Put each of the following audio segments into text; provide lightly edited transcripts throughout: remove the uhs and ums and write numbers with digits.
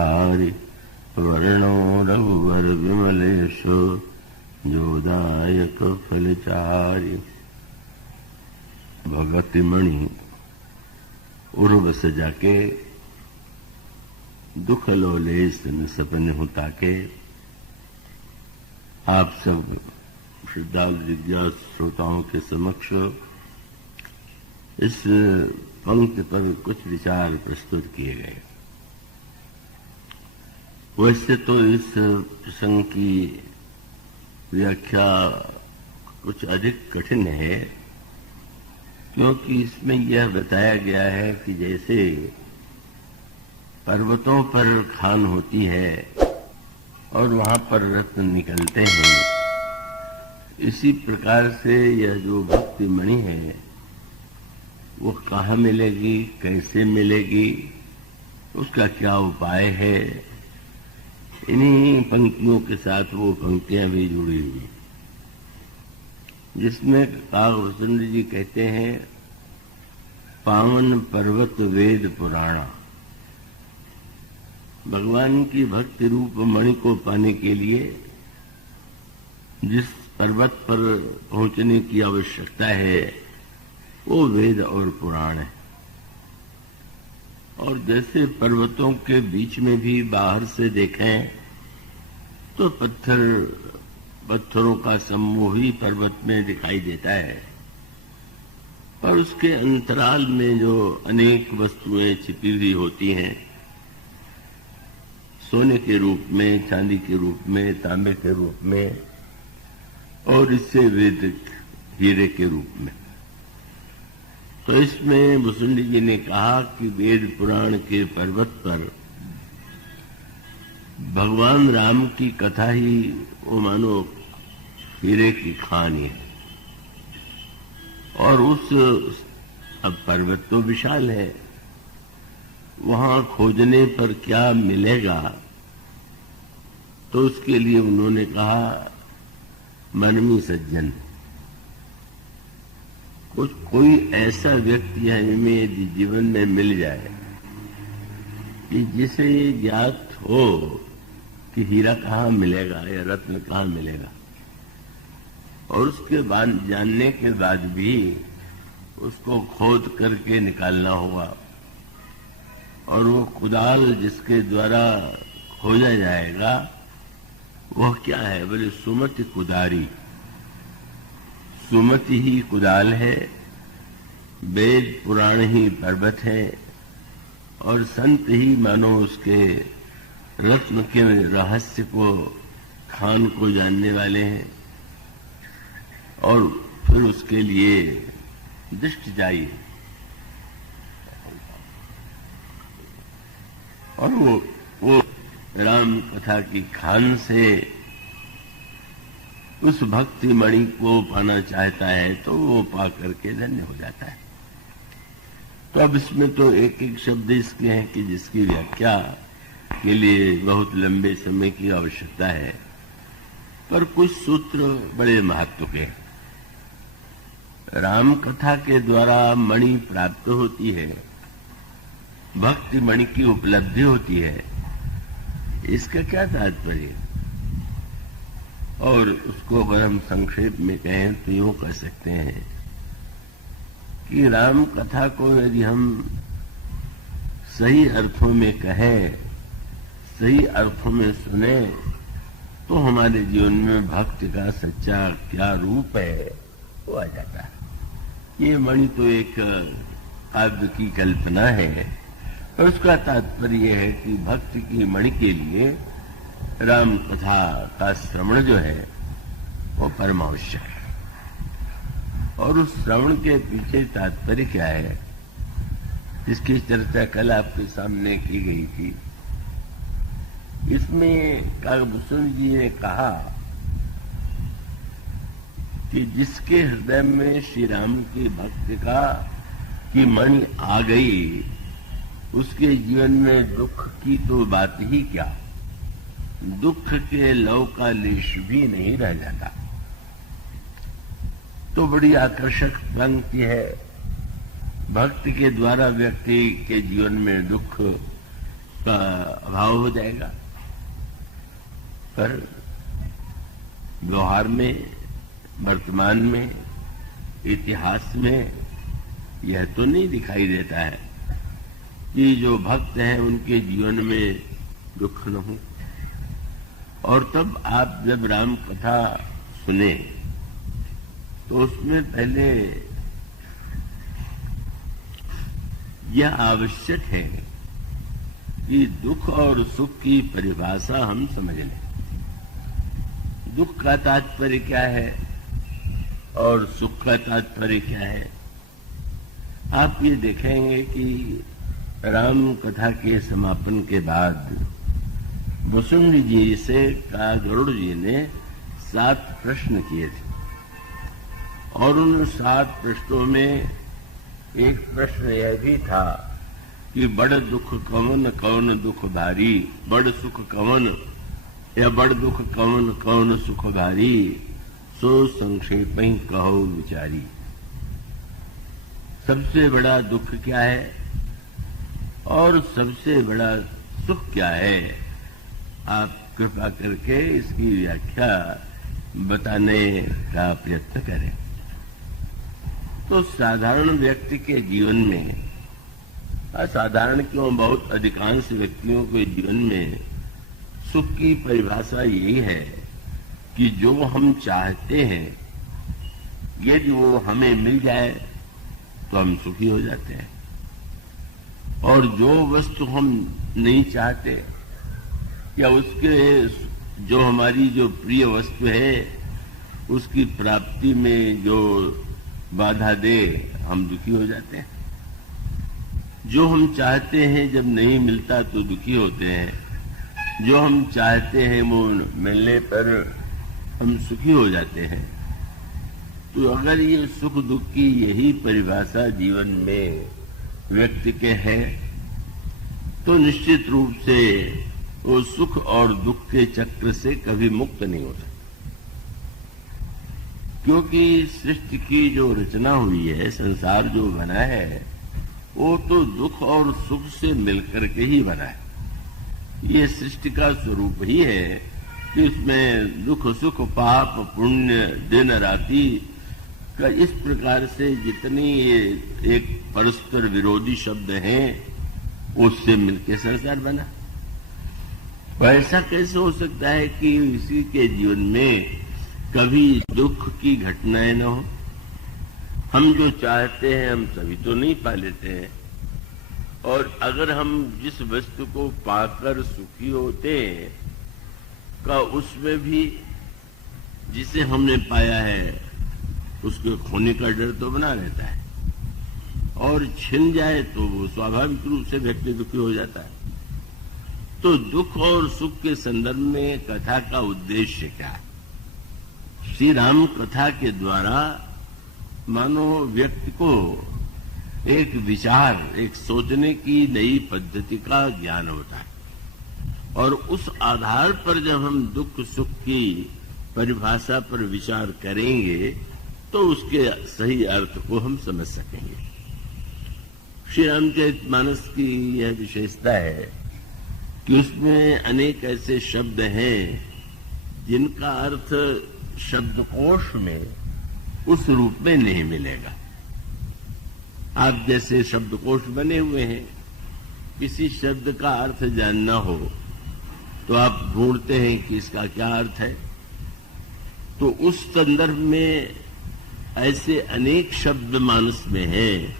चारि वर्णो रघुवर विमलेशो जोदायक फलचारि। भगति मणि उर्वश जाके दुख लोलेस सपन होता के आप सब श्रद्धालु जिज्ञास श्रोताओं के समक्ष इस पंक्ति पर कुछ विचार प्रस्तुत किए गए। वैसे तो इस प्रसंग की व्याख्या कुछ अधिक कठिन है, क्योंकि इसमें यह बताया गया है कि जैसे पर्वतों पर खान होती है और वहां पर रत्न निकलते हैं, इसी प्रकार से यह जो भक्ति मणि है वो कहाँ मिलेगी, कैसे मिलेगी, उसका क्या उपाय है, इन्हीं पंक्तियों के साथ वो पंक्तियां भी जुड़ी हुई, जिसमें कागभूषण जी कहते हैं पावन पर्वत वेद पुराणा। भगवान की भक्ति रूप मणि को पाने के लिए जिस पर्वत पर पहुंचने की आवश्यकता है वो वेद और पुराण है। और जैसे पर्वतों के बीच में भी बाहर से देखें तो पत्थरों का समूह ही पर्वत में दिखाई देता है, और उसके अंतराल में जो अनेक वस्तुएं छिपी हुई होती हैं, सोने के रूप में, चांदी के रूप में, तांबे के रूप में और इससे वेदिक हीरे के रूप में। तो इसमें भूषुंडी जी ने कहा कि वेद पुराण के पर्वत पर भगवान राम की कथा ही वो मानो हीरे की खान है। और अब पर्वत तो विशाल है, वहां खोजने पर क्या मिलेगा, तो उसके लिए उन्होंने कहा मनमी सज्जन, कोई ऐसा व्यक्ति हमें यदि जीवन में मिल जाए कि जिसे ये ज्ञात हो कि हीरा कहाँ मिलेगा या रत्न कहाँ मिलेगा, और उसके बाद जानने के बाद भी उसको खोद करके निकालना होगा, और वो कुदाल जिसके द्वारा खोजा जाएगा वह क्या है, बोले सुमति कुदारी। सुमति ही कुदाल है, वेद पुराण ही पर्वत है, और संत ही मानो उसके रत्न के रहस्य को, खान को जानने वाले हैं। और फिर उसके लिए दृष्टि चाहिए, और वो राम कथा की खान से उस भक्ति मणि को पाना चाहता है तो वो पा करके धन्य हो जाता है। तो अब इसमें तो एक एक शब्द इसके हैं कि जिसकी व्याख्या के लिए बहुत लंबे समय की आवश्यकता है, पर कुछ सूत्र बड़े महत्व के हैं। राम कथा के द्वारा मणि प्राप्त होती है, भक्ति मणि की उपलब्धि होती है, इसका क्या तात्पर्य? और उसको अगर हम संक्षेप में कहें तो यूं कह सकते हैं कि राम कथा को यदि हम सही अर्थों में कहें, सही अर्थों में सुने, तो हमारे जीवन में भक्ति का सच्चा क्या रूप है वो आ जाता है। ये मणि तो एक काव्य की कल्पना है, और उसका तात्पर्य है कि भक्ति की मणि के लिए राम कथा का श्रवण जो है वो परम आवश्यक है। और उस श्रवण के पीछे तात्पर्य क्या है, जिसकी चर्चा कल आपके सामने की गई थी। इसमें कागभूषण जी ने कहा कि जिसके हृदय में श्री राम की भक्ति की मणि आ गई, उसके जीवन में दुख की तो बात ही क्या, दुख के लव का लेश भी नहीं रह जाता। तो बड़ी आकर्षक पंक्ति है। भक्ति के द्वारा व्यक्ति के जीवन में दुख का अभाव हो जाएगा। पर व्यवहार में, वर्तमान में, इतिहास में यह तो नहीं दिखाई देता है कि जो भक्त हैं उनके जीवन में दुख न हो। और तब आप जब राम कथा सुने तो उसमें पहले यह आवश्यक है कि दुख और सुख की परिभाषा हम समझ लें। दुख का तात्पर्य क्या है और सुख का तात्पर्य क्या है। आप ये देखेंगे कि राम कथा के समापन के बाद वसुंधरा जी से गरुड़ जी ने 7 प्रश्न किए थे और उन 7 प्रश्नों में एक प्रश्न यह भी था कि बड़ दुख कवन कवन दुख भारी, बड़ सुख कवन या बड़ दुख कवन कवन सुख भारी, सो संक्षेप ही कहो विचारी। सबसे बड़ा दुख क्या है और सबसे बड़ा सुख क्या है, आप कृपा करके इसकी व्याख्या बताने का प्रयत्न करें। तो साधारण व्यक्ति के जीवन में, असाधारण क्यों, बहुत अधिकांश व्यक्तियों के जीवन में सुख की परिभाषा यही है कि जो हम चाहते हैं यदि वो हमें मिल जाए तो हम सुखी हो जाते हैं, और जो वस्तु हम नहीं चाहते या उसके जो हमारी जो प्रिय वस्तु है उसकी प्राप्ति में जो बाधा दे हम दुखी हो जाते हैं। जो हम चाहते हैं जब नहीं मिलता तो दुखी होते हैं, जो हम चाहते हैं वो मिलने पर हम सुखी हो जाते हैं। तो अगर ये सुख दुख की यही परिभाषा जीवन में व्यक्ति के है तो निश्चित रूप से वो सुख और दुख के चक्र से कभी मुक्त नहीं हो सकता, क्योंकि सृष्टि की जो रचना हुई है, संसार जो बना है, वो तो दुख और सुख से मिलकर के ही बना है। ये सृष्टि का स्वरूप ही है कि उसमें दुख सुख पाप पुण्य दिन राति का इस प्रकार से जितनी एक परस्पर विरोधी शब्द हैं उससे मिलकर संसार बना। ऐसा कैसे हो सकता है कि किसी के जीवन में कभी दुख की घटनाएं न हो। हम जो चाहते हैं हम सभी तो नहीं पा लेते हैं, और अगर हम जिस वस्तु को पाकर सुखी होते हैं का उसमें भी जिसे हमने पाया है उसके खोने का डर तो बना रहता है, और छिन जाए तो वो स्वाभाविक रूप से व्यक्ति दुखी हो जाता है। तो दुख और सुख के संदर्भ में कथा का उद्देश्य क्या है? श्री राम कथा के द्वारा मानो व्यक्ति को एक विचार, एक सोचने की नई पद्धति का ज्ञान होता है, और उस आधार पर जब हम दुख सुख की परिभाषा पर विचार करेंगे तो उसके सही अर्थ को हम समझ सकेंगे। श्री रामचरितमानस की यह विशेषता है कि उसमें अनेक ऐसे शब्द हैं जिनका अर्थ शब्दकोश में उस रूप में नहीं मिलेगा। आप जैसे शब्दकोश बने हुए हैं, किसी शब्द का अर्थ जानना हो तो आप ढूंढते हैं कि इसका क्या अर्थ है। तो उस संदर्भ में ऐसे अनेक शब्द मानस में हैं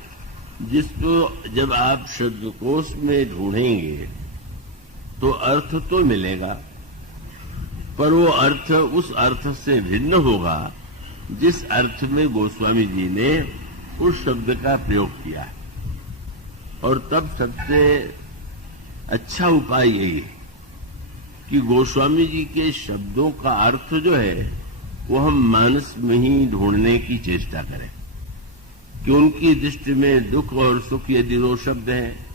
जिसको जब आप शब्दकोश में ढूंढेंगे तो अर्थ तो मिलेगा, पर वो अर्थ उस अर्थ से भिन्न होगा जिस अर्थ में गोस्वामी जी ने उस शब्द का प्रयोग किया है। और तब सबसे अच्छा उपाय यही है कि गोस्वामी जी के शब्दों का अर्थ जो है वो हम मानस में ही ढूंढने की चेष्टा करें, कि उनकी दृष्टि में दुख और सुख यदि दो शब्द हैं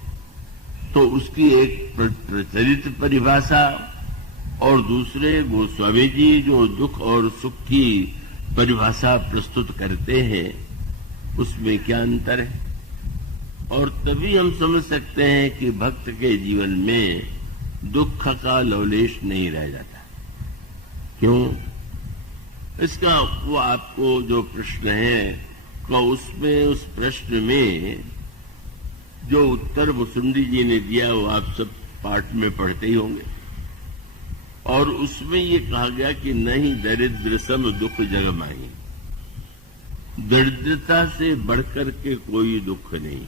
तो उसकी एक प्रचलित परिभाषा, और दूसरे गोस्वामी जी जो दुख और सुख की परिभाषा प्रस्तुत करते हैं उसमें क्या अंतर है। और तभी हम समझ सकते हैं कि भक्त के जीवन में दुख का लवलेश नहीं रह जाता। क्यों? इसका वो आपको जो प्रश्न है का उसमें, उस प्रश्न में जो उत्तर मुसुंडी जी ने दिया वो आप सब पाठ में पढ़ते ही होंगे। और उसमें ये कहा गया कि नहीं दरिद्र सम दुख जग माही, दरिद्रता से बढ़कर के कोई दुख नहीं।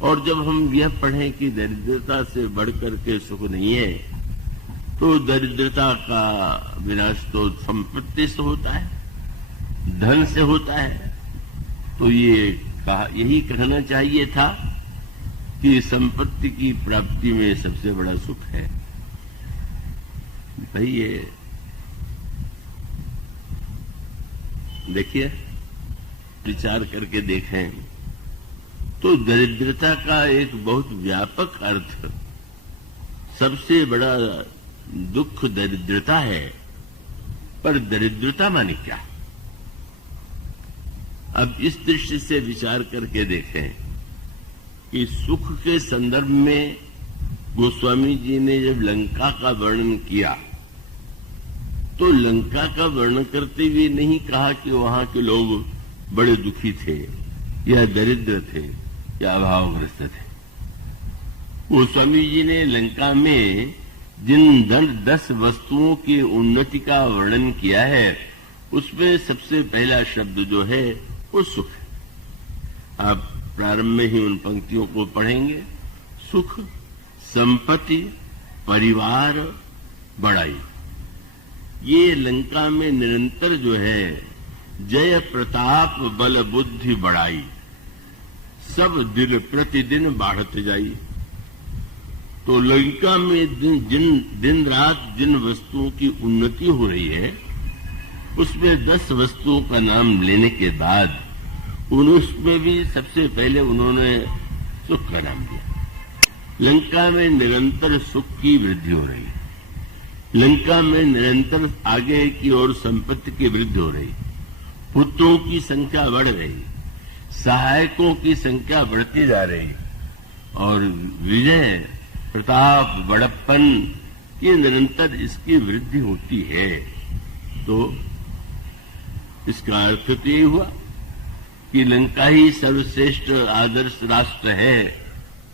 और जब हम यह पढ़ें कि दरिद्रता से बढ़कर के सुख नहीं है, तो दरिद्रता का विनाश तो संपत्ति से होता है, धन से होता है। तो यही कहना चाहिए था कि संपत्ति की प्राप्ति में सबसे बड़ा सुख है। भाई ये देखिए, विचार करके देखें तो दरिद्रता का एक बहुत व्यापक अर्थ, सबसे बड़ा दुख दरिद्रता है। पर दरिद्रता माने क्या? अब इस दृष्टि से विचार करके देखें कि सुख के संदर्भ में गोस्वामी जी ने जब लंका का वर्णन किया तो लंका का वर्णन करते हुए नहीं कहा कि वहां के लोग बड़े दुखी थे या दरिद्र थे या अभावग्रस्त थे। गोस्वामी जी ने लंका में जिन 10 वस्तुओं की उन्नति का वर्णन किया है उसमें सबसे पहला शब्द जो है वो सुख है। आप प्रारंभ में ही उन पंक्तियों को पढ़ेंगे। सुख, संपत्ति, परिवार, बड़ाई, ये लंका में निरंतर जो है जय प्रताप बल बुद्धि बड़ाई सब दिन प्रतिदिन बढ़ते जाई। तो लंका में दिन रात जिन वस्तुओं की उन्नति हो रही है उसमें 10 वस्तुओं का नाम लेने के बाद उसमें भी सबसे पहले उन्होंने सुख का नाम दिया। लंका में निरंतर सुख की वृद्धि हो रही है, लंका में निरंतर आगे की ओर संपत्ति की वृद्धि हो रही, पुत्रों की संख्या बढ़ रही, सहायकों की संख्या बढ़ती जा रही और विजय, प्रताप, बड़प्पन ये निरंतर इसकी वृद्धि होती है। तो इसका अर्थ तो यही हुआ कि लंका ही सर्वश्रेष्ठ आदर्श राष्ट्र है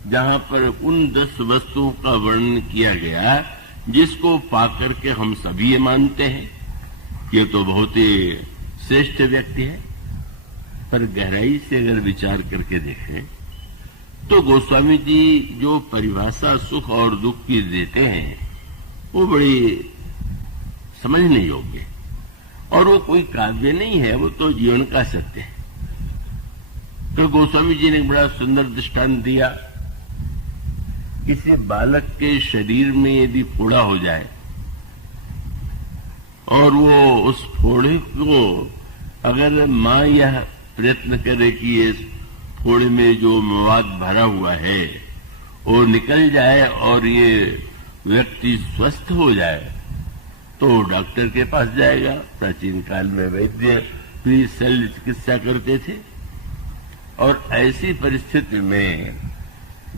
जहां पर उन 10 वस्तुओं का वर्णन किया गया जिसको पाकर के हम सभी ये मानते हैं ये तो बहुत ही श्रेष्ठ व्यक्ति है। पर गहराई से अगर विचार करके देखें तो गोस्वामी जी जो परिभाषा सुख और दुख की देते हैं वो बड़ी समझने योग्य है और वो कोई काव्य नहीं है, वो तो जीवन का सत्य है। तो गोस्वामी जी ने एक बड़ा सुंदर दृष्टांत दिया। किसी बालक के शरीर में यदि फोड़ा हो जाए और वो उस फोड़े को अगर मां यह प्रयत्न करे कि ये फोड़े में जो मवाद भरा हुआ है वो निकल जाए और ये व्यक्ति स्वस्थ हो जाए तो डॉक्टर के पास जाएगा। प्राचीन काल में वैद्य भी शल्य चिकित्सा करते थे और ऐसी परिस्थिति में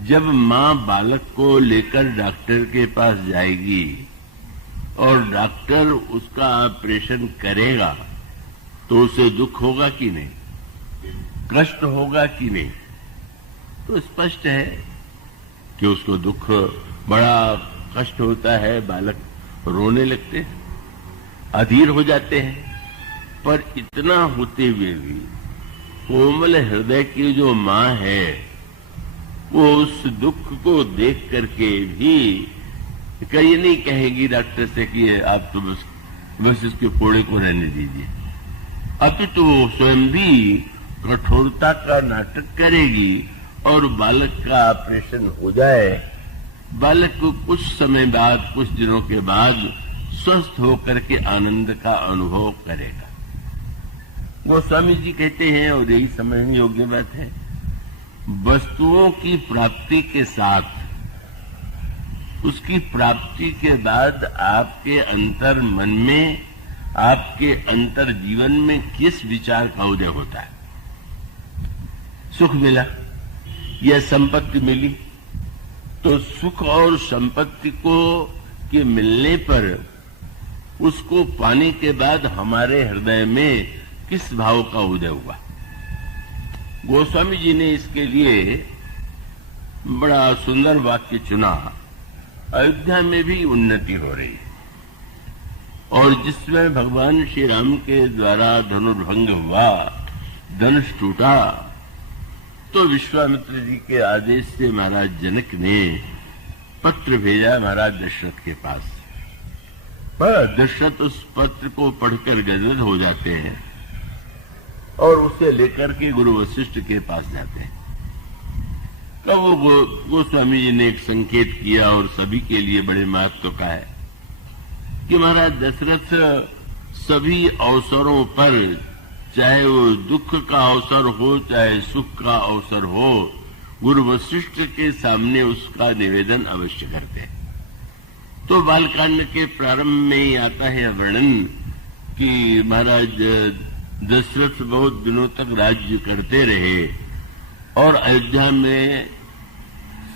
जब मां बालक को लेकर डॉक्टर के पास जाएगी और डॉक्टर उसका ऑपरेशन करेगा तो उसे दुख होगा कि नहीं, कष्ट होगा कि नहीं? तो स्पष्ट है कि उसको दुख, बड़ा कष्ट होता है, बालक रोने लगते हैं, अधीर हो जाते हैं। पर इतना होते हुए भी कोमल हृदय की जो मां है वो उस दुख को देख करके भी कहीं नहीं कहेगी डॉक्टर से कि आप तो बस इसके फोड़े को रहने दीजिए, अपितु वो स्वयं भी कठोरता का नाटक करेगी और बालक का ऑपरेशन हो जाए। बालक को कुछ समय बाद, कुछ दिनों के बाद स्वस्थ होकर के आनंद का अनुभव करेगा। गोस्वामी जी कहते हैं और यही समझने योग्य बात है, वस्तुओं की प्राप्ति के साथ उसकी प्राप्ति के बाद आपके अंतर मन में, आपके अंतर जीवन में किस विचार का उदय होता है। सुख मिला या संपत्ति मिली तो सुख और संपत्ति को के मिलने पर उसको पाने के बाद हमारे हृदय में किस भाव का उदय हुआ। गोस्वामी जी ने इसके लिए बड़ा सुंदर वाक्य चुना। अयोध्या में भी उन्नति हो रही है और जिसमें भगवान श्री राम के द्वारा धनुर्भंग हुआ, धनुष टूटा, तो विश्वामित्र जी के आदेश से महाराज जनक ने पत्र भेजा महाराज दशरथ के पास। पर दशरथ उस पत्र को पढ़कर गदगद हो जाते हैं और उसे लेकर के गुरु वशिष्ठ के पास जाते हैं। तब वो गोस्वामी जी ने एक संकेत किया और सभी के लिए बड़े महत्व का है कि महाराज दशरथ सभी अवसरों पर, चाहे वो दुख का अवसर हो चाहे सुख का अवसर हो, गुरु वशिष्ठ के सामने उसका निवेदन अवश्य करते हैं। तो बालकांड के प्रारंभ में ही आता है वर्णन कि महाराज दशरथ बहुत दिनों तक राज्य करते रहे और अयोध्या में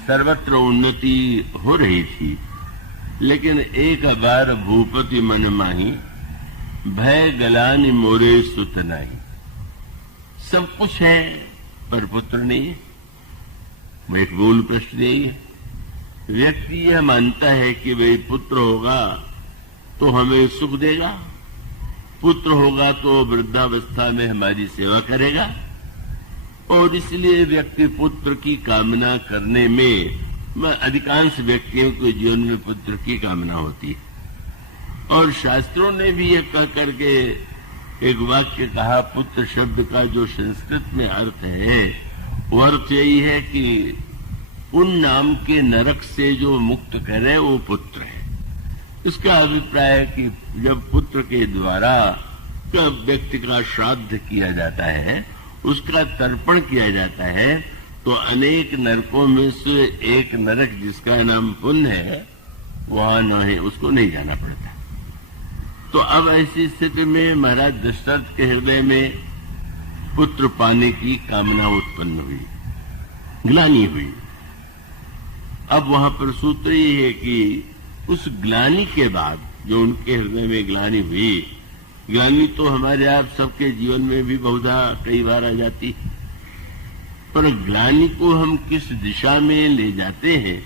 सर्वत्र उन्नति हो रही थी, लेकिन एक बार भूपति मन माही, भय गलानि मोरे सुत नाही। सब कुछ है पर पुत्र नहीं है। वो एक मूल प्रश्न यही है। व्यक्ति यह मानता है कि भाई पुत्र होगा तो हमें सुख देगा, पुत्र होगा तो वृद्धावस्था में हमारी सेवा करेगा, और इसलिए व्यक्ति पुत्र की कामना करने में, अधिकांश व्यक्तियों के जीवन में पुत्र की कामना होती है। और शास्त्रों ने भी यह कह करके एक वाक्य कहा, पुत्र शब्द का जो संस्कृत में अर्थ है वो अर्थ यही है कि उन नाम के नरक से जो मुक्त करे वो पुत्र है। इसका अभिप्राय है कि जब पुत्र के द्वारा व्यक्ति का श्राद्ध किया जाता है, उसका तर्पण किया जाता है, तो अनेक नरकों में से एक नरक जिसका नाम पुण्य है वहां न है, उसको नहीं जाना पड़ता। तो अब ऐसी स्थिति में महाराज दशरथ के हृदय में पुत्र पाने की कामना उत्पन्न हुई, ग्लानि हुई। अब वहां पर सूत्र ये है कि उस ग्लानि के बाद जो उनके हृदय में ग्लानि हुई, ग्लानि तो हमारे आप सबके जीवन में भी बहुधा कई बार आ जाती है, पर ग्लानि को हम किस दिशा में ले जाते हैं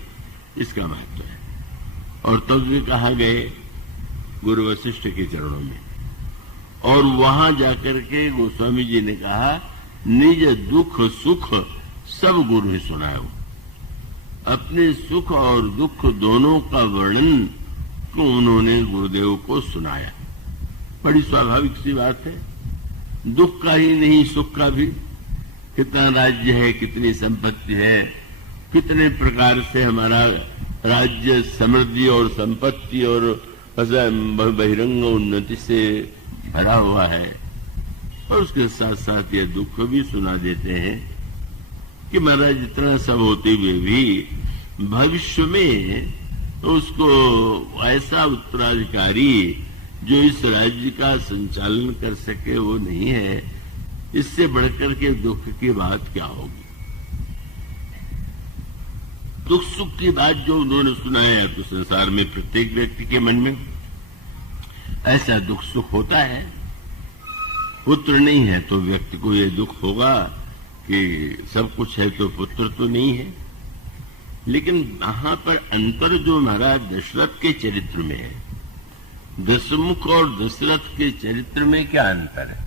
इसका महत्व है। और तब वे कहा गए गुरु वशिष्ठ के चरणों में, और वहां जाकर के गोस्वामी जी ने कहा, निज दुख सुख सब गुरु ही सुनाओ। अपने सुख और दुख दोनों का वर्णन को उन्होंने गुरुदेव को सुनाया। बड़ी स्वाभाविक सी बात है, दुख का ही नहीं सुख का भी। कितना राज्य है, कितनी संपत्ति है, कितने प्रकार से हमारा राज्य समृद्धि और संपत्ति और बहिरंग उन्नति से भरा हुआ है, और उसके साथ साथ ये दुख भी सुना देते हैं कि महाराज इतना सब होते हुए भी भविष्य में उसको ऐसा उत्तराधिकारी जो इस राज्य का संचालन कर सके वो नहीं है। इससे बढ़कर के दुख की बात क्या होगी। दुख सुख की बात जो उन्होंने सुनाया तो संसार में प्रत्येक व्यक्ति के मन में ऐसा दुख सुख होता है। पुत्र नहीं है तो व्यक्ति को ये दुख होगा कि सब कुछ है तो पुत्र तो नहीं है। लेकिन वहां पर अंतर जो महाराज दशरथ के चरित्र में है, दशमुख और दशरथ के चरित्र में क्या अंतर है।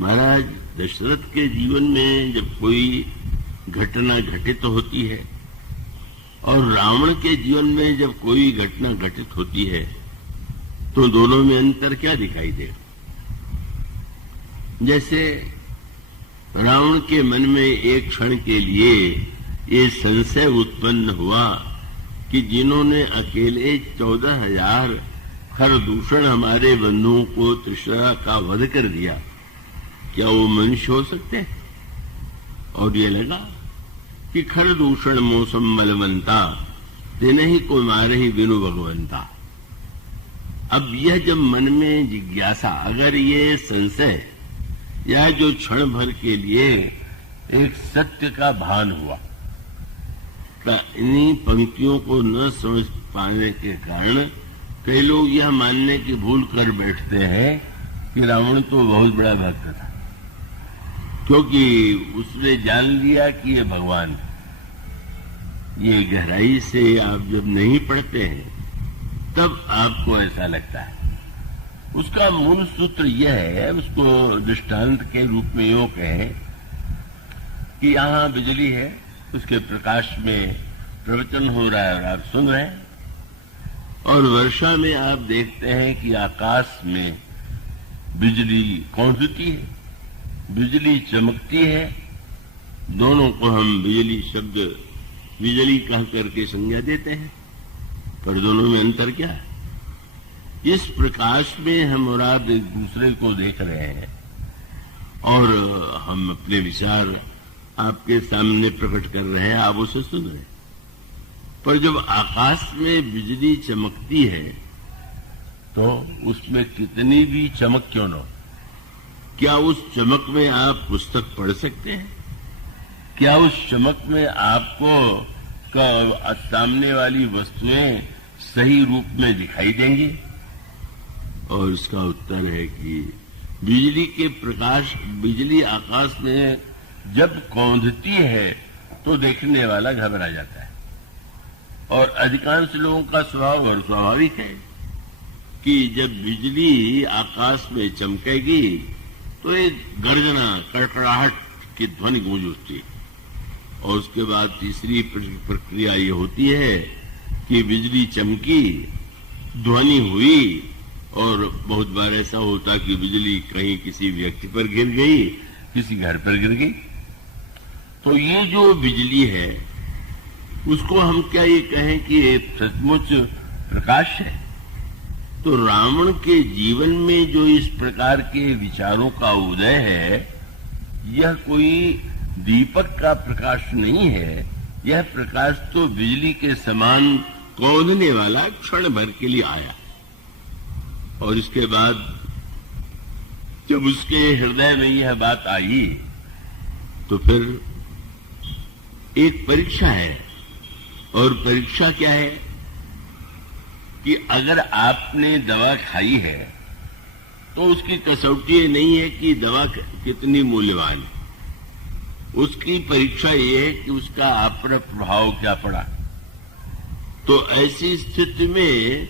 महाराज दशरथ के जीवन में जब कोई घटना घटित होती है और रावण के जीवन में जब कोई घटना घटित होती है, तो दोनों में अंतर क्या दिखाई दे। जैसे रावण के मन में एक क्षण के लिए ये संशय उत्पन्न हुआ कि जिन्होंने अकेले 14,000 खरदूषण हमारे बंधुओं को त्रिशरा का वध कर दिया, क्या वो मनुष्य हो सकते हैं। और ये लगा कि खरदूषण मौसम मलवंता, तेने ही को मारे ही बिनु भगवंता। अब यह जब मन में जिज्ञासा, अगर ये संशय या जो क्षण भर के लिए एक सत्य का भान हुआ इन्हीं पंक्तियों को न समझ पाने के कारण कई लोग यह मानने की भूल कर बैठते हैं कि रावण तो बहुत बड़ा भक्त था, क्योंकि उसने जान लिया कि ये भगवान है। ये गहराई से आप जब नहीं पढ़ते हैं तब आपको ऐसा लगता है। उसका मूल सूत्र यह है, उसको दृष्टांत के रूप में यूं कहें कि यहां बिजली है, उसके प्रकाश में प्रवचन हो रहा है और आप सुन रहे हैं, और वर्षा में आप देखते हैं कि आकाश में बिजली कौंधती है, बिजली चमकती है। दोनों को हम बिजली शब्द बिजली कह करके संज्ञा देते हैं, पर दोनों में अंतर क्या है? इस प्रकाश में हम और आप एक दूसरे को देख रहे हैं और हम अपने विचार आपके सामने प्रकट कर रहे हैं, आप उसे सुन रहे हैं। पर जब आकाश में बिजली चमकती है तो उसमें कितनी भी चमक क्यों न हो, क्या उस चमक में आप पुस्तक पढ़ सकते हैं? क्या उस चमक में आपको सामने वाली वस्तुएं सही रूप में दिखाई देंगी? और इसका उत्तर है कि बिजली के प्रकाश, बिजली आकाश में जब कौंधती है तो देखने वाला घबरा जाता है। और अधिकांश लोगों का स्वभाव और स्वाभाविक है कि जब बिजली आकाश में चमकेगी तो एक गर्जना, कड़कड़ाहट की ध्वनि गूंज उठती है। और उसके बाद तीसरी प्रक्रिया ये होती है कि बिजली चमकी, ध्वनि हुई, और बहुत बार ऐसा होता कि बिजली कहीं किसी व्यक्ति पर गिर गई, किसी घर पर गिर गई। तो ये जो बिजली है उसको हम क्या ये कहें कि ये सचमुच प्रकाश है? तो रावण के जीवन में जो इस प्रकार के विचारों का उदय है, यह कोई दीपक का प्रकाश नहीं है। यह प्रकाश तो बिजली के समान कौंधने वाला क्षण भर के लिए आया, और इसके बाद जब उसके हृदय में यह बात आई तो फिर एक परीक्षा है। और परीक्षा क्या है कि अगर आपने दवा खाई है तो उसकी कसौटी नहीं है कि दवा कितनी मूल्यवान है, उसकी परीक्षा ये है कि उसका आप पर प्रभाव क्या पड़ा। तो ऐसी स्थिति में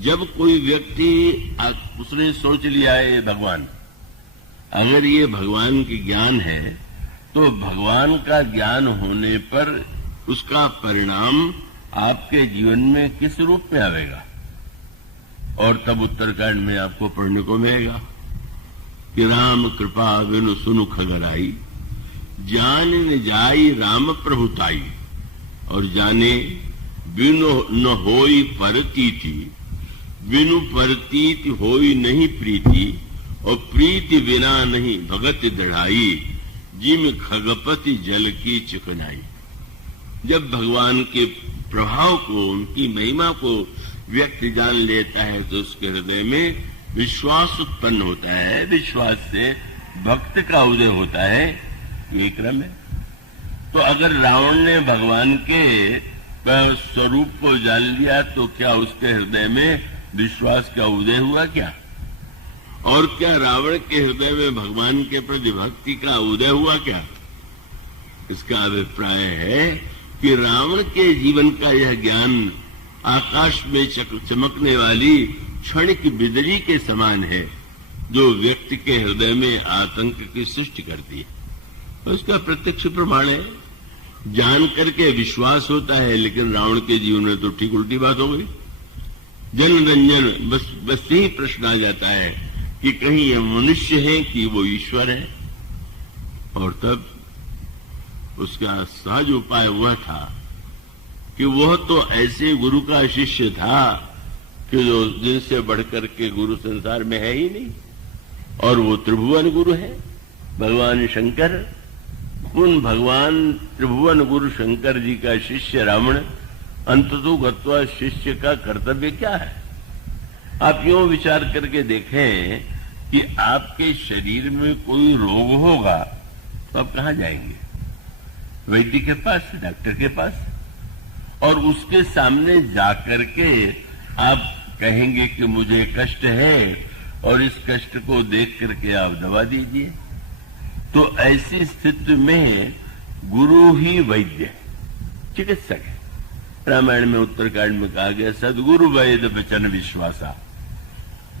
जब कोई व्यक्ति, उसने सोच लिया है भगवान, अगर ये भगवान की ज्ञान है तो भगवान का ज्ञान होने पर उसका परिणाम आपके जीवन में किस रूप में आवेगा? और तब उत्तरकांड में आपको पढ़ने को मिलेगा कि राम कृपा बिनु सुनु खगराई, जान न जाई राम प्रभुताई, और जाने बिनु न होई परतीति, बिनु परतीति होई नहीं प्रीति, और प्रीति बिना नहीं भगत दढ़ाई, जिम खगपति जल की चिकनाई। जब भगवान के प्रभाव को, उनकी महिमा को व्यक्ति जान लेता है तो उसके हृदय में विश्वास उत्पन्न होता है, विश्वास से भक्त का उदय होता है। ये क्रम है। तो अगर रावण ने भगवान के स्वरूप को जान लिया तो क्या उसके हृदय में विश्वास का उदय हुआ क्या? और क्या रावण के हृदय में भगवान के प्रति भक्ति का उदय हुआ क्या? इसका अभिप्राय है कि रावण के जीवन का यह ज्ञान आकाश में चमकने वाली क्षणिक बिजली के समान है, जो व्यक्ति के हृदय में आतंक की सृष्टि करती है। तो इसका प्रत्यक्ष प्रमाण है। जान करके विश्वास होता है, लेकिन रावण के जीवन में तो ठीक उल्टी बात हो गई। जन रंजन, बस यही प्रश्न आ जाता है कि कहीं ये मनुष्य है कि वो ईश्वर है। और तब उसका सहज उपाय हुआ था कि वह तो ऐसे गुरु का शिष्य था कि जो जिनसे बढ़कर के गुरु संसार में है ही नहीं, और वो त्रिभुवन गुरु है, भगवान शंकर। उन भगवान त्रिभुवन गुरु शंकर जी का शिष्य रावण, अंततो गत्वा शिष्य का कर्तव्य क्या है? आप यूं विचार करके देखें कि आपके शरीर में कोई रोग होगा तो आप कहां जाएंगे? वैद्य के पास, डॉक्टर के पास। और उसके सामने जाकर के आप कहेंगे कि मुझे कष्ट है और इस कष्ट को देख करके आप दवा दीजिए। तो ऐसी स्थिति में गुरु ही वैद्य है, चिकित्सक है। रामायण में उत्तरकांड में कहा गया सदगुरु वैद्य वचन विश्वासा।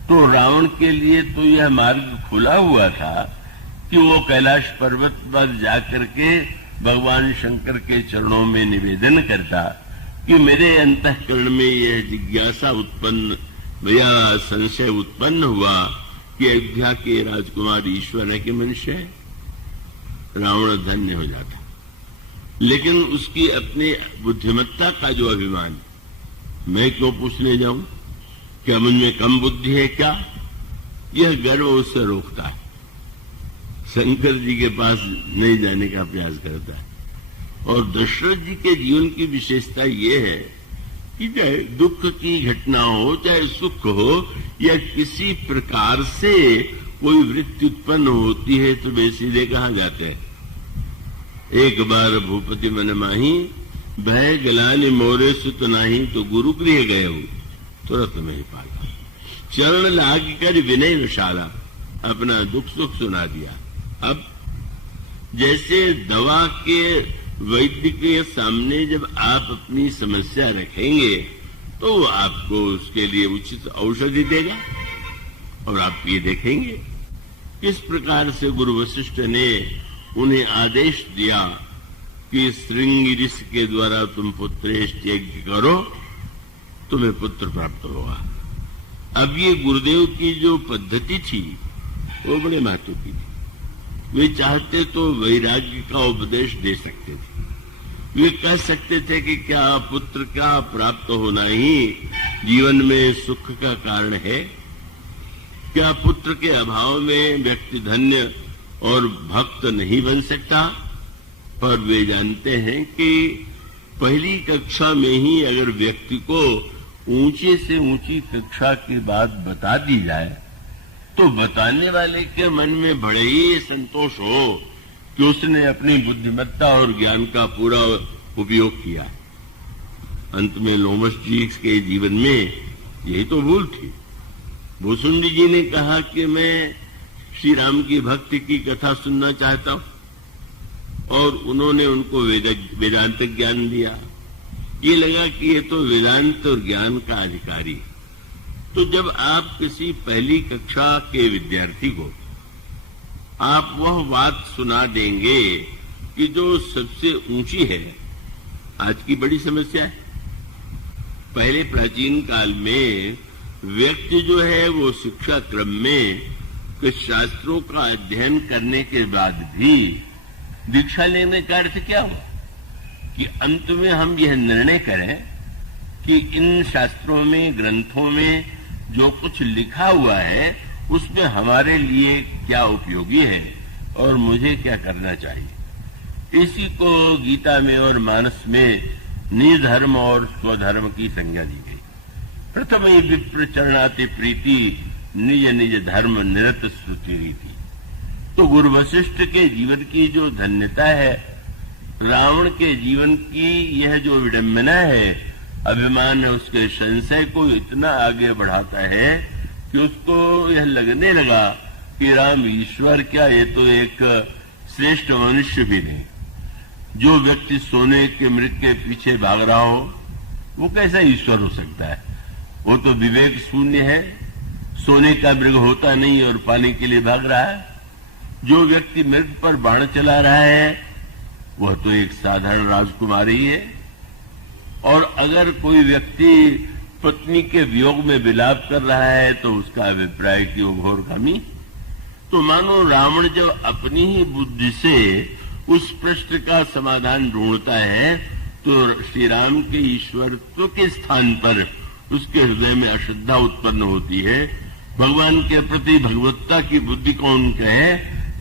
तो रावण के लिए तो यह मार्ग खुला हुआ था कि वो कैलाश पर्वत पर जाकर के भगवान शंकर के चरणों में निवेदन करता कि मेरे अंतःकरण में यह जिज्ञासा उत्पन्न या संशय उत्पन्न हुआ कि अयोध्या के राजकुमार ईश्वर है कि मनुष्य है। रावण धन्य हो जाता, लेकिन उसकी अपने बुद्धिमत्ता का जो अभिमान, मैं क्यों पूछने जाऊं, क्या मुझ में कम बुद्धि है क्या, यह गर्व उससे रोकता है। शंकर जी के पास नहीं जाने का प्रयास करता है। और दशरथ जी के जीवन की विशेषता यह है कि चाहे दुख की घटना हो, चाहे सुख हो, या किसी प्रकार से कोई वृत्ति उत्पन्न होती है तो वे सीधे कहाँ जाते हैं। एक बार भूपति मन माही भय गलानी मोरे सुत नाही, तो गुरु गृह गए हो तुरंत में ही पाला। चरण लाग कर विनय विशाला, अपना दुख सुख सुना दिया। अब जैसे दवा के वैद्य के सामने जब आप अपनी समस्या रखेंगे तो वो आपको उसके लिए उचित औषधि देगा और आप ये देखेंगे किस प्रकार से गुरु वशिष्ठ ने उन्हें आदेश दिया कि श्रृंगी ऋषि के द्वारा तुम पुत्रेष्ट यज्ञ करो, तुम्हें पुत्र प्राप्त होगा। अब ये गुरुदेव की जो पद्धति थी वो बड़े महत्व की थी। वे चाहते तो वैराग्य का उपदेश दे सकते थे। वे कह सकते थे कि क्या पुत्र का प्राप्त होना ही जीवन में सुख का कारण है, क्या पुत्र के अभाव में व्यक्ति धन्य और भक्त नहीं बन सकता। पर वे जानते हैं कि पहली कक्षा में ही अगर व्यक्ति को ऊंचे से ऊंची कक्षा की बात बता दी जाए तो बताने वाले के मन में बड़े ही संतोष हो कि उसने अपनी बुद्धिमत्ता और ज्ञान का पूरा उपयोग किया। अंत में लोमश जी के जीवन में यही तो भूल थी। भूसुंडी जी ने कहा कि मैं श्री राम की भक्ति की कथा सुनना चाहता हूं, और उन्होंने उनको वेदांत ज्ञान दिया। ये लगा कि ये तो वेदांत और ज्ञान का अधिकारी है। तो जब आप किसी पहली कक्षा के विद्यार्थी को आप वह बात सुना देंगे कि जो सबसे ऊंची है, आज की बड़ी समस्या है। पहले प्राचीन काल में व्यक्ति जो है वो शिक्षा क्रम में कुछ शास्त्रों का अध्ययन करने के बाद भी दीक्षा लेने का अर्थ क्या हुआ कि अंत में हम यह निर्णय करें कि इन शास्त्रों में, ग्रंथों में जो कुछ लिखा हुआ है उसमें हमारे लिए क्या उपयोगी है और मुझे क्या करना चाहिए। इसी को गीता में और मानस में निधर्म और स्वधर्म की संज्ञा दी गई। प्रथम ही विप्र चरणाति प्रीति निज निज धर्म निरत श्रुति रीति। तो गुरु वशिष्ठ के जीवन की जो धन्यता है, रावण के जीवन की यह जो विडंबना है, अभिमान है, उसके संशय को इतना आगे बढ़ाता है कि उसको यह लगने लगा कि राम ईश्वर क्या, ये तो एक श्रेष्ठ मनुष्य भी नहीं। जो व्यक्ति सोने के मृग के पीछे भाग रहा हो वो कैसा ईश्वर हो सकता है। वो तो विवेक शून्य है, सोने का मृग होता नहीं और पाने के लिए भाग रहा है। जो व्यक्ति मृग पर बाण चला रहा है वह तो एक साधारण राजकुमार ही है। और अगर कोई व्यक्ति पत्नी के वियोग में विलाप कर रहा है तो उसका अभिप्राय कि वो घोर खामी। तो मानो रावण जब अपनी ही बुद्धि से उस प्रश्न का समाधान ढूंढता है तो श्री राम के ईश्वरत्व के स्थान पर उसके हृदय में अश्रद्धा उत्पन्न होती है। भगवान के प्रति भगवत्ता की बुद्धि कौन कहे,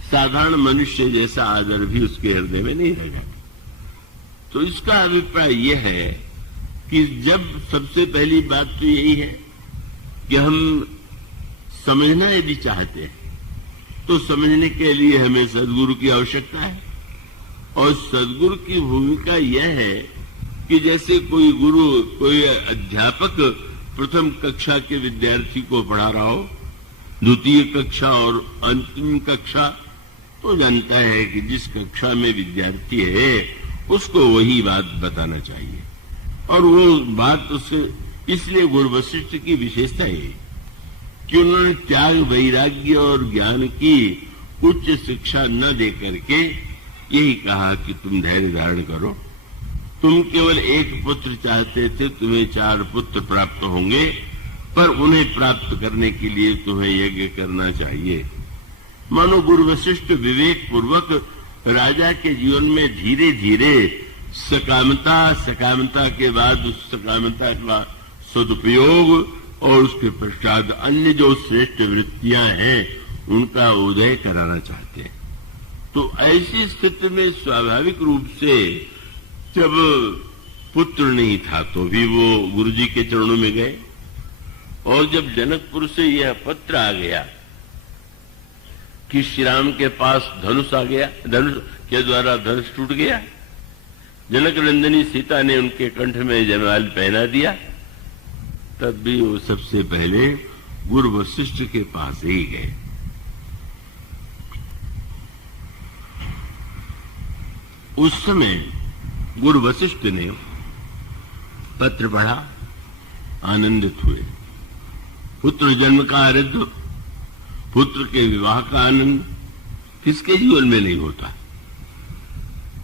साधारण मनुष्य जैसा आदर भी उसके हृदय में नहीं रहेगा। तो इसका अभिप्राय यह है कि जब सबसे पहली बात तो यही है कि हम समझना यदि चाहते हैं तो समझने के लिए हमें सदगुरु की आवश्यकता है। और सदगुरु की भूमिका यह है कि जैसे कोई गुरु, कोई अध्यापक प्रथम कक्षा के विद्यार्थी को पढ़ा रहा हो, द्वितीय कक्षा और अंतिम कक्षा, तो जानता है कि जिस कक्षा में विद्यार्थी है उसको वही बात बताना चाहिए। और वो बात उससे, इसलिए गुरु वशिष्ठ की विशेषता है कि उन्होंने त्याग, वैराग्य और ज्ञान की उच्च शिक्षा न दे करके यही कहा कि तुम धैर्य धारण करो। तुम केवल एक पुत्र चाहते थे, तुम्हें 4 पुत्र प्राप्त होंगे, पर उन्हें प्राप्त करने के लिए तुम्हें यज्ञ करना चाहिए। मानो गुरु वशिष्ठ विवेक पूर्वक राजा के जीवन में धीरे धीरे सकामता के बाद उस सकामता का सदुपयोग और उसके पश्चात अन्य जो श्रेष्ठ वृत्तियां हैं उनका उदय कराना चाहते हैं। तो ऐसी स्थिति में स्वाभाविक रूप से जब पुत्र नहीं था तो भी वो गुरुजी के चरणों में गए, और जब जनकपुर से यह पत्र आ गया कि श्री राम के पास धनुष आ गया, धनुष के द्वारा धनुष टूट गया, जनक नंदिनी सीता ने उनके कंठ में जयमाल पहना दिया, तब भी वो सबसे पहले गुरु वशिष्ठ के पास ही गए। उस समय गुरु वशिष्ठ ने पत्र पढ़ा, आनंदित हुए। पुत्र जन्म का आनंद, पुत्र के विवाह का आनंद किसके जीवन में नहीं होता,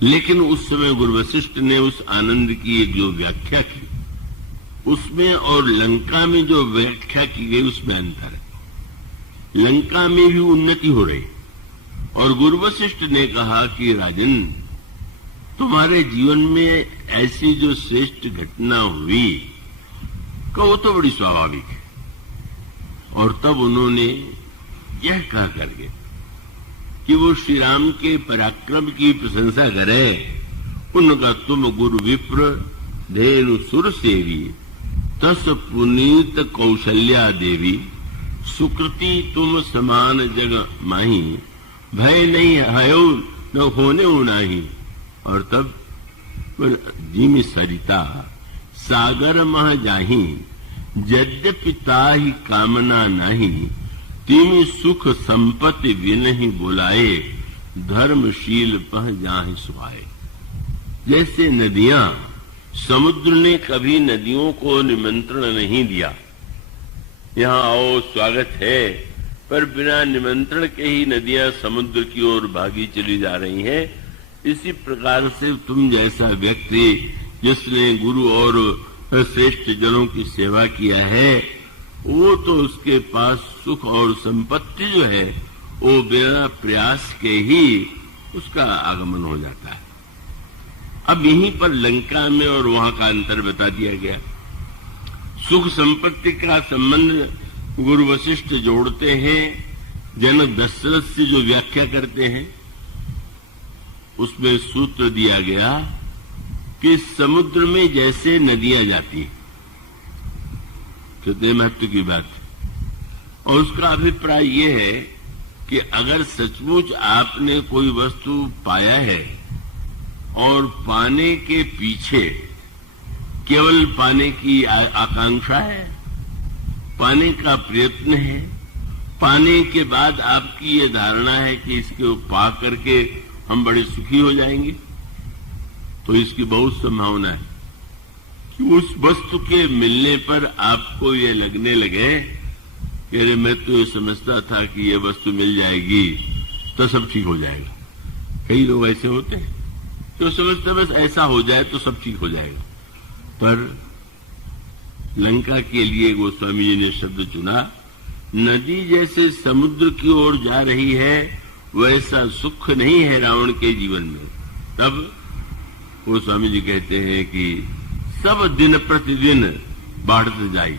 लेकिन उस समय गुरु वशिष्ठ ने उस आनंद की एक जो व्याख्या की, उसमें और लंका में जो व्याख्या की गई उसमें अंतर है। लंका में भी उन्नति हो रही, और गुरु वशिष्ठ ने कहा कि राजन, तुम्हारे जीवन में ऐसी जो श्रेष्ठ घटना हुई वो तो बड़ी स्वाभाविक है। और तब उन्होंने यह कहा करके कि वो श्री राम के पराक्रम की प्रशंसा करे, उनका तुम गुरु विप्र धेनु सुर सेवी, तस पुनीत कौशल्या देवी, सुकृति तुम समान जग माही, भय नहीं हयो न होने उनाही। और तब जिमि सरिता सागर मह जाही, यद्यपि ताहि कामना नहीं, तिमि सुख संपत्ति विनहि बुलाए, धर्मशील पह जाहि सुहाए। जैसे नदियां, समुद्र ने कभी नदियों को निमंत्रण नहीं दिया, यहाँ आओ स्वागत है, पर बिना निमंत्रण के ही नदियां समुद्र की ओर भागी चली जा रही हैं। इसी प्रकार से तुम जैसा व्यक्ति जिसने गुरु और श्रेष्ठ जनों की सेवा किया है, वो तो उसके पास सुख और संपत्ति जो है वो बिना प्रयास के ही उसका आगमन हो जाता है। अब यहीं पर लंका में और वहां का अंतर बता दिया गया। सुख संपत्ति का संबंध गुरु वशिष्ठ जोड़ते हैं, जनक दशरथ से जो व्याख्या करते हैं उसमें सूत्र दिया गया कि समुद्र में जैसे नदियां जाती, कितने महत्व की बात है। और उसका अभिप्राय यह है कि अगर सचमुच आपने कोई वस्तु पाया है और पाने के पीछे केवल पाने की आकांक्षा है, पाने का प्रयत्न है, पाने के बाद आपकी ये धारणा है कि इसको पा करके हम बड़े सुखी हो जाएंगे, तो इसकी बहुत संभावना है कि उस वस्तु के मिलने पर आपको ये लगने लगे कि अरे मैं तो ये समझता था कि ये वस्तु मिल जाएगी तो सब ठीक हो जाएगा। कई लोग ऐसे होते हैं तो समझते बस ऐसा हो जाए तो सब ठीक हो जाएगा। पर लंका के लिए गोस्वामी जी ने शब्द चुना, नदी जैसे समुद्र की ओर जा रही है वैसा सुख नहीं है रावण के जीवन में। तब गोस्वामी जी कहते हैं कि सब दिन प्रतिदिन बढ़ते जाई,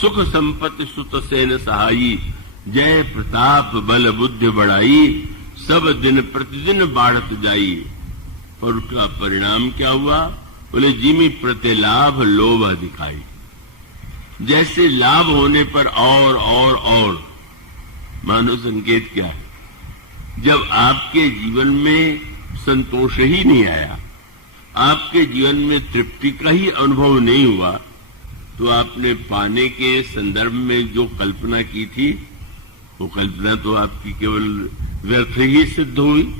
सुख संपत्ति सुत सेन सहाई, जय प्रताप बल बुद्धि बढ़ाई, सब दिन प्रतिदिन बढ़त जाई। और उसका परिणाम क्या हुआ? बोले जिमि प्रतिलाभ लोभ दिखाई। जैसे लाभ होने पर और मानो संकेत क्या है? जब आपके जीवन में संतोष ही नहीं आया, आपके जीवन में तृप्ति का ही अनुभव नहीं हुआ, तो आपने पाने के संदर्भ में जो कल्पना की थी, वो कल्पना तो आपकी केवल व्यर्थ ही सिद्ध हुई।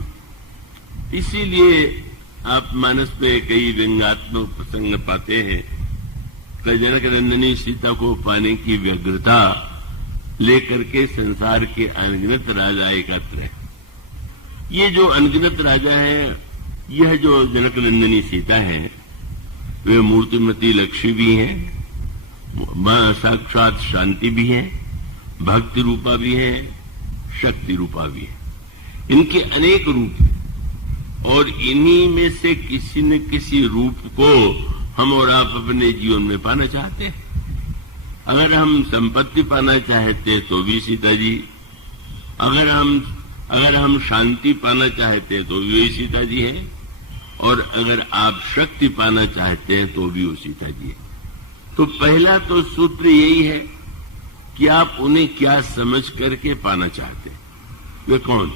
इसीलिए आप मानस पे कई व्यंग्यात्मक प्रसंग पाते हैं कि जनक नंदिनी सीता को पाने की व्यग्रता लेकर के संसार के अनगिनत राजा एकत्र है। ये जो अनगिनत राजा है, यह जो जनक नंदिनी सीता है, वे मूर्तिमती लक्ष्मी भी हैं, मां साक्षात शांति भी है, भक्ति रूपा भी है, शक्ति रूपा भी है। इनके अनेक रूप हैं और इन्हीं में से किसी न किसी रूप को हम और आप अपने जीवन में पाना चाहते हैं। अगर हम संपत्ति पाना चाहते तो भी सीता जी, अगर हम शांति पाना चाहते हैं तो भी वही सीता जी है, और अगर आप शक्ति पाना चाहते हैं तो भी वो सीता जी है। तो पहला तो सूत्र यही है कि आप उन्हें क्या समझ करके पाना चाहते हैं। वे कौन?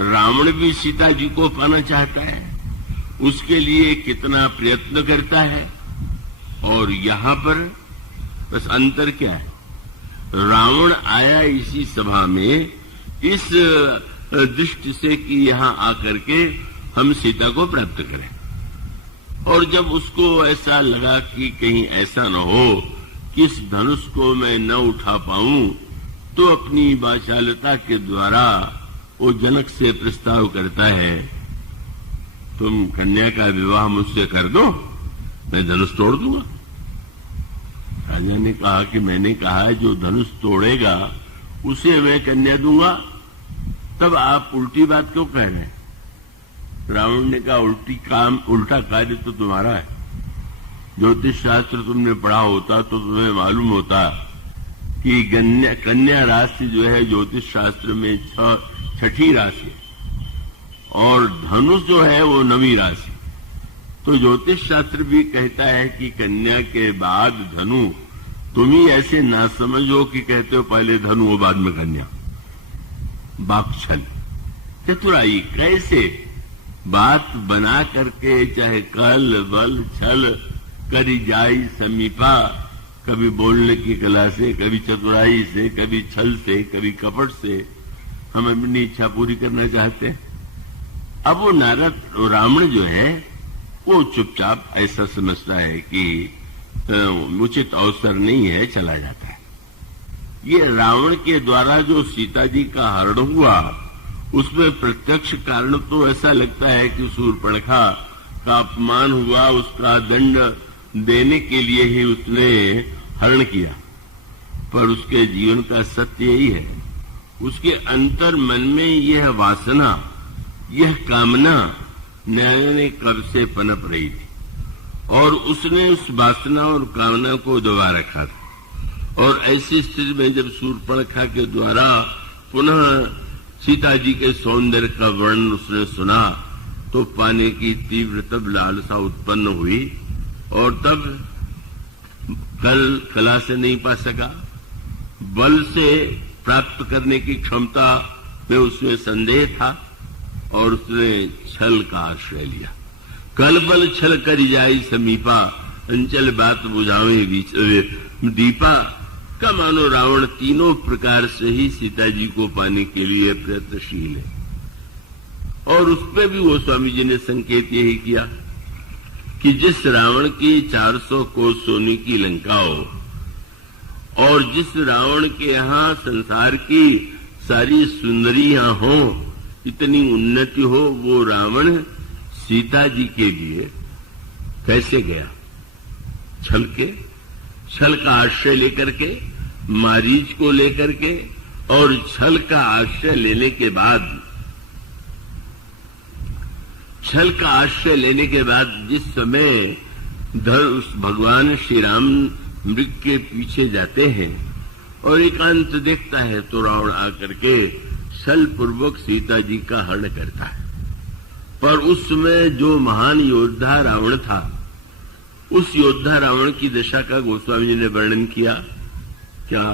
रावण भी सीता जी को पाना चाहता है, उसके लिए कितना प्रयत्न करता है, और यहां पर बस अंतर क्या है? रावण आया इसी सभा में इस दृष्टि से कि यहां आकर के हम सीता को प्राप्त करें, और जब उसको ऐसा लगा कि कहीं ऐसा न हो कि इस धनुष को मैं न उठा पाऊं, तो अपनी वाचालता के द्वारा वो जनक से प्रस्ताव करता है, तुम कन्या का विवाह मुझसे कर दो, मैं धनुष तोड़ दूंगा। राजा ने कहा कि मैंने कहा जो धनुष तोड़ेगा उसे मैं कन्या दूंगा, तब आप उल्टी बात क्यों कह रहे हैं? रावण ने कहा उल्टा कार्य तो तुम्हारा है। ज्योतिष शास्त्र तुमने पढ़ा होता तो तुम्हें मालूम होता कि कन्या राशि जो है ज्योतिष शास्त्र में छठी राशि है, और धनुष जो है वो 9वीं राशि। तो ज्योतिष शास्त्र भी कहता है कि कन्या के बाद धनु। तुम ही ऐसे ना समझो कि कहते हो पहले धनु वो बाद में कन्या। बाकछल चतुराई कैसे बात बना करके, चाहे कल बल छल करी जाई समीपा, कभी बोलने की कला से, कभी चतुराई से, कभी छल से, कभी कपट से हम अपनी इच्छा पूरी करना चाहते हैं। अब वो नारद रावण जो है वो चुपचाप ऐसा समझता है कि उचित अवसर नहीं है, चला जाता है। ये रावण के द्वारा जो सीता जी का हरण हुआ, उसमें प्रत्यक्ष कारण तो ऐसा लगता है कि शूर्पणखा का अपमान हुआ, उसका दंड देने के लिए ही उसने हरण किया, पर उसके जीवन का सत्य यही है, उसके अंतर मन में यह वासना, यह कामना न्याय कब से पनप रही थी, और उसने उस वासना और कामना को दबा रखा था। और ऐसी स्थिति में जब शूर्पणखा के द्वारा पुनः सीता जी के सौंदर्य का वर्णन उसने सुना, तो पाने की तीव्र तब लालसा उत्पन्न हुई, और तब कला से नहीं पा सका, बल से प्राप्त करने की क्षमता में उसमें संदेह था, और उसने छल का आश्रय लिया। कल बल छल कर जाई समीपा, अंचल बात बुझावे दीपा का मानो रावण तीनों प्रकार से ही सीता जी को पाने के लिए प्रयत्नशील है। और उस पर भी वो स्वामी जी ने संकेत यही किया कि जिस रावण की 400 कोस सोने की लंका हो, और जिस रावण के यहाँ संसार की सारी सुंदरियां हो, इतनी उन्नति हो, वो रावण सीता जी के लिए कैसे गया? छल का आश्रय लेकर के, मारीच को लेकर के, और छल का आश्रय लेने के बाद जिस समय भगवान श्री राम मृग के पीछे जाते हैं और एकांत देखता है, तो रावण आकर के छल पूर्वक सीता जी का हरण करता है। पर उस समय जो महान योद्धा रावण था, उस योद्धा रावण की दशा का गोस्वामी जी ने वर्णन किया। क्या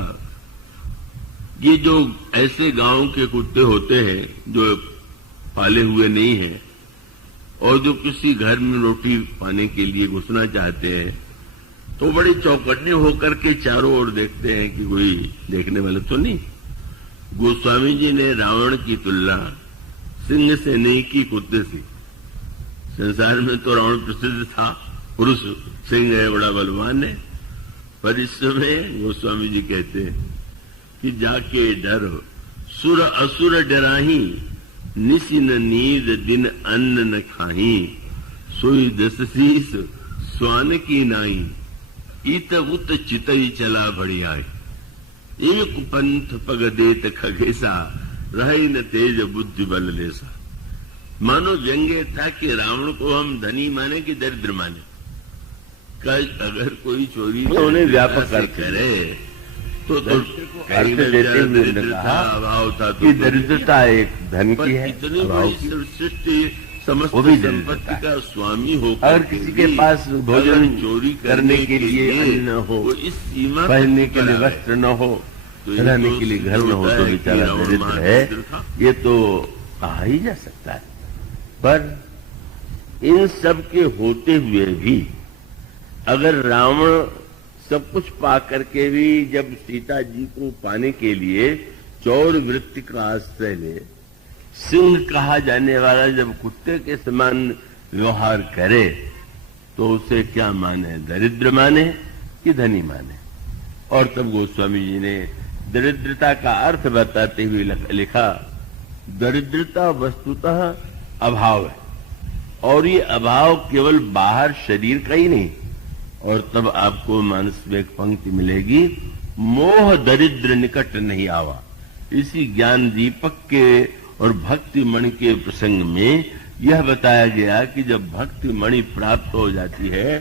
ये जो ऐसे गांव के कुत्ते होते हैं जो पाले हुए नहीं हैं, और जो किसी घर में रोटी पाने के लिए घुसना चाहते हैं तो बड़े चौकन्ने होकर के चारों ओर देखते हैं कि कोई देखने वाला तो नहीं। गोस्वामी जी ने रावण की तुलना सिंह से नहीं की, कुत्ते से। संसार में तो रावण प्रसिद्ध था, पुरुष, सिंह है, बड़ा बलवान है, पर इस समय गोस्वामी जी कहते हैं कि जाके डर सुर असुर डराही, निसी न नींद दिन अन्न न खाही, सोई दस शीस स्वान की नाई, इत उत चितई चला बढ़ियाई, एक पंथ पग देत खगेसा, रही न तेज बुद्धि बल लेसा। मानो व्यंग्य था कि रावण को हम धनी माने कि दरिद्र माने। अगर कोई चोरी उन्हें व्यापक करे तो अर्थ देते हुए उन्होंने कहा अभाव था कि दरिद्रता एक धन की है, इतनी अभाव बड़ी की, सृष्टि समस्त वो भी संपत्ति का स्वामी होकर अगर किसी के पास भोजन चोरी करने के लिए अन्न न हो, वो इस सीमा पहनने के लिए वस्त्र न हो, रहने के लिए घर न हो, तो बेचारा दरिद्र है, ये तो कहा ही जा सकता है। पर इन सब के होते हुए भी अगर रावण सब कुछ पा करके भी जब सीता जी को पाने के लिए चौर वृत्ति का आश्रय ले, सिंह कहा जाने वाला जब कुत्ते के समान व्यवहार करे, तो उसे क्या माने, दरिद्र माने कि धनी माने। और तब गोस्वामी जी ने दरिद्रता का अर्थ बताते हुए लिखा, दरिद्रता वस्तुतः अभाव है, और ये अभाव केवल बाहर शरीर का ही नहीं। और तब आपको मानस में एक पंक्ति मिलेगी, मोह दरिद्र निकट नहीं आवा। इसी ज्ञान दीपक के और भक्ति मणि के प्रसंग में यह बताया गया कि जब भक्ति मणि प्राप्त हो जाती है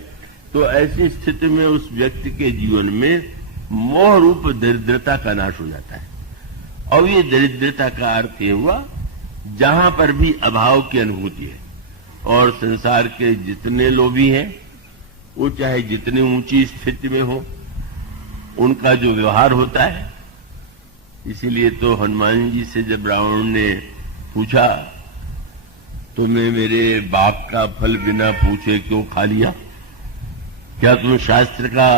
तो ऐसी स्थिति में उस व्यक्ति के जीवन में मोह रूप दरिद्रता का नाश हो जाता है। और ये दरिद्रता का अर्थ ये हुआ जहां पर भी अभाव की अनुभूति है। और संसार के जितने लोभी हैं, वो चाहे जितनी ऊंची स्थिति में हो, उनका जो व्यवहार होता है, इसीलिए तो हनुमान जी से जब रावण ने पूछा, तुमने मेरे बाप का फल बिना पूछे क्यों खा लिया? क्या तुम शास्त्र का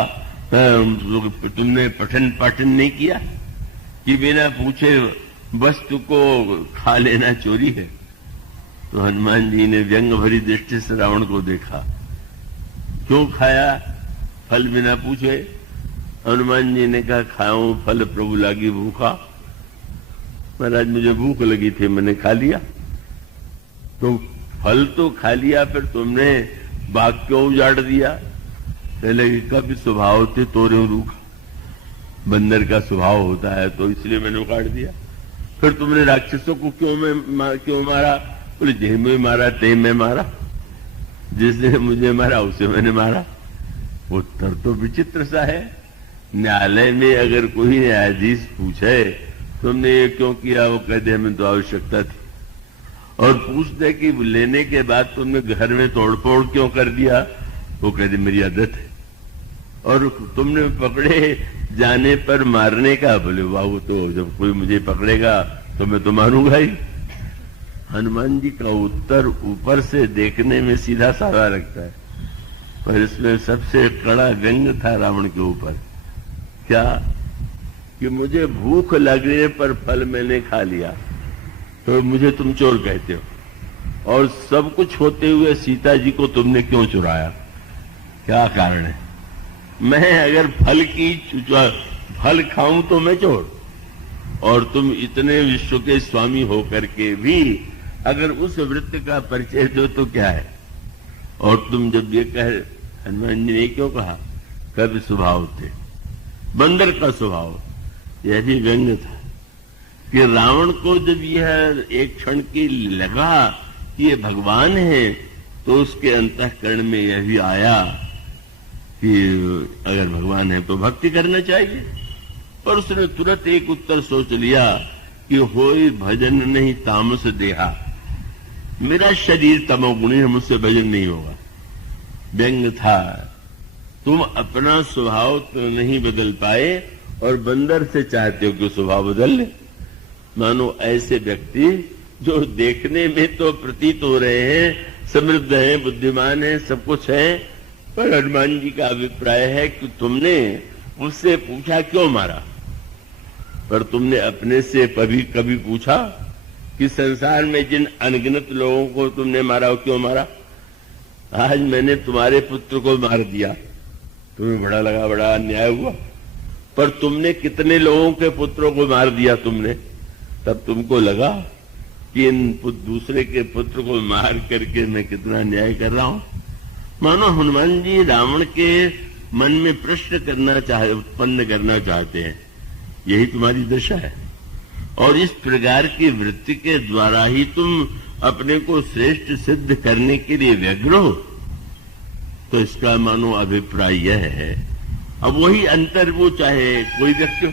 तुमने पठन पाठन नहीं किया कि बिना पूछे वस्तु को खा लेना चोरी है? तो हनुमान जी ने व्यंग भरी दृष्टि से रावण को देखा, क्यों खाया फल बिना पूछे? हनुमान जी ने कहा, खाऊं फल प्रभु लागी भूखा। महाराज मुझे भूख लगी थी, मैंने खा लिया। तो फल तो खा लिया, फिर तुमने बाग क्यों उजाड़ दिया? पहले कभी स्वभाव थे तोरे रूखा, बंदर का स्वभाव होता है, तो इसलिए मैंने उखाड़ दिया। फिर तुमने राक्षसों को क्यों मारा? बोले जे में मारा ते में मारा, जिसने मुझे मारा उसे मैंने मारा। उत्तर तो विचित्र सा है। न्यायालय में अगर कोई न्यायाधीश पूछे तुमने ये क्यों किया, वो कह दे हमें तो आवश्यकता थी। और पूछ दे कि लेने के बाद तुमने घर में तोड़फोड़ क्यों कर दिया, वो कह दे मेरी आदत है। और तुमने पकड़े जाने पर मारने का, बोले वाह, वो तो जब कोई मुझे पकड़ेगा तो मैं तो मारूंगा ही। हनुमान जी का उत्तर ऊपर से देखने में सीधा साधा लगता है, पर इसमें सबसे कड़ा व्यंग था रावण के ऊपर। क्या कि मुझे भूख लगने पर फल मैंने खा लिया तो मुझे तुम चोर कहते हो, और सब कुछ होते हुए सीता जी को तुमने क्यों चुराया? क्या कारण है? मैं अगर फल खाऊं तो मैं चोर, और तुम इतने विश्व के स्वामी होकर के भी अगर उस वृत्ति का परिचय दो तो क्या है? और तुम जब ये कह, हनुमान जी ने क्यों कहा? कभी स्वभाव थे, बंदर का स्वभाव। यह भी व्यंग था कि रावण को जब यह एक क्षण की लगा कि ये भगवान है, तो उसके अंतःकरण में यह भी आया कि अगर भगवान है तो भक्ति करना चाहिए। पर उसने तुरंत एक उत्तर सोच लिया कि होई भजन नहीं तामस देहा, मेरा शरीर तमोगुणी है, मुझसे भजन नहीं होगा। व्यंग था, तुम अपना स्वभाव तो नहीं बदल पाए और बंदर से चाहते हो कि स्वभाव बदल ले। मानो ऐसे व्यक्ति जो देखने में तो प्रतीत हो रहे हैं समृद्ध हैं, बुद्धिमान हैं, सब कुछ है, पर हनुमान जी का अभिप्राय है कि तुमने उससे पूछा क्यों मारा? पर तुमने अपने से कभी पूछा कि संसार में जिन अनगिनत लोगों को तुमने मारा, वो क्यों मारा? आज मैंने तुम्हारे पुत्र को मार दिया, तुम्हें बड़ा लगा, बड़ा अन्याय हुआ, पर तुमने कितने लोगों के पुत्रों को मार दिया तुमने, तब तुमको लगा कि इन दूसरे के पुत्र को मार करके मैं कितना अन्याय कर रहा हूं। मानो हनुमान जी रावण के मन में प्रश्न उत्पन्न करना चाहते हैं, यही तुम्हारी दशा है, और इस प्रकार की वृत्ति के द्वारा ही तुम अपने को श्रेष्ठ सिद्ध करने के लिए व्यग्र हो। तो इसका मानो अभिप्राय यह है, अब वही अंतर, वो चाहे कोई व्यक्ति हो,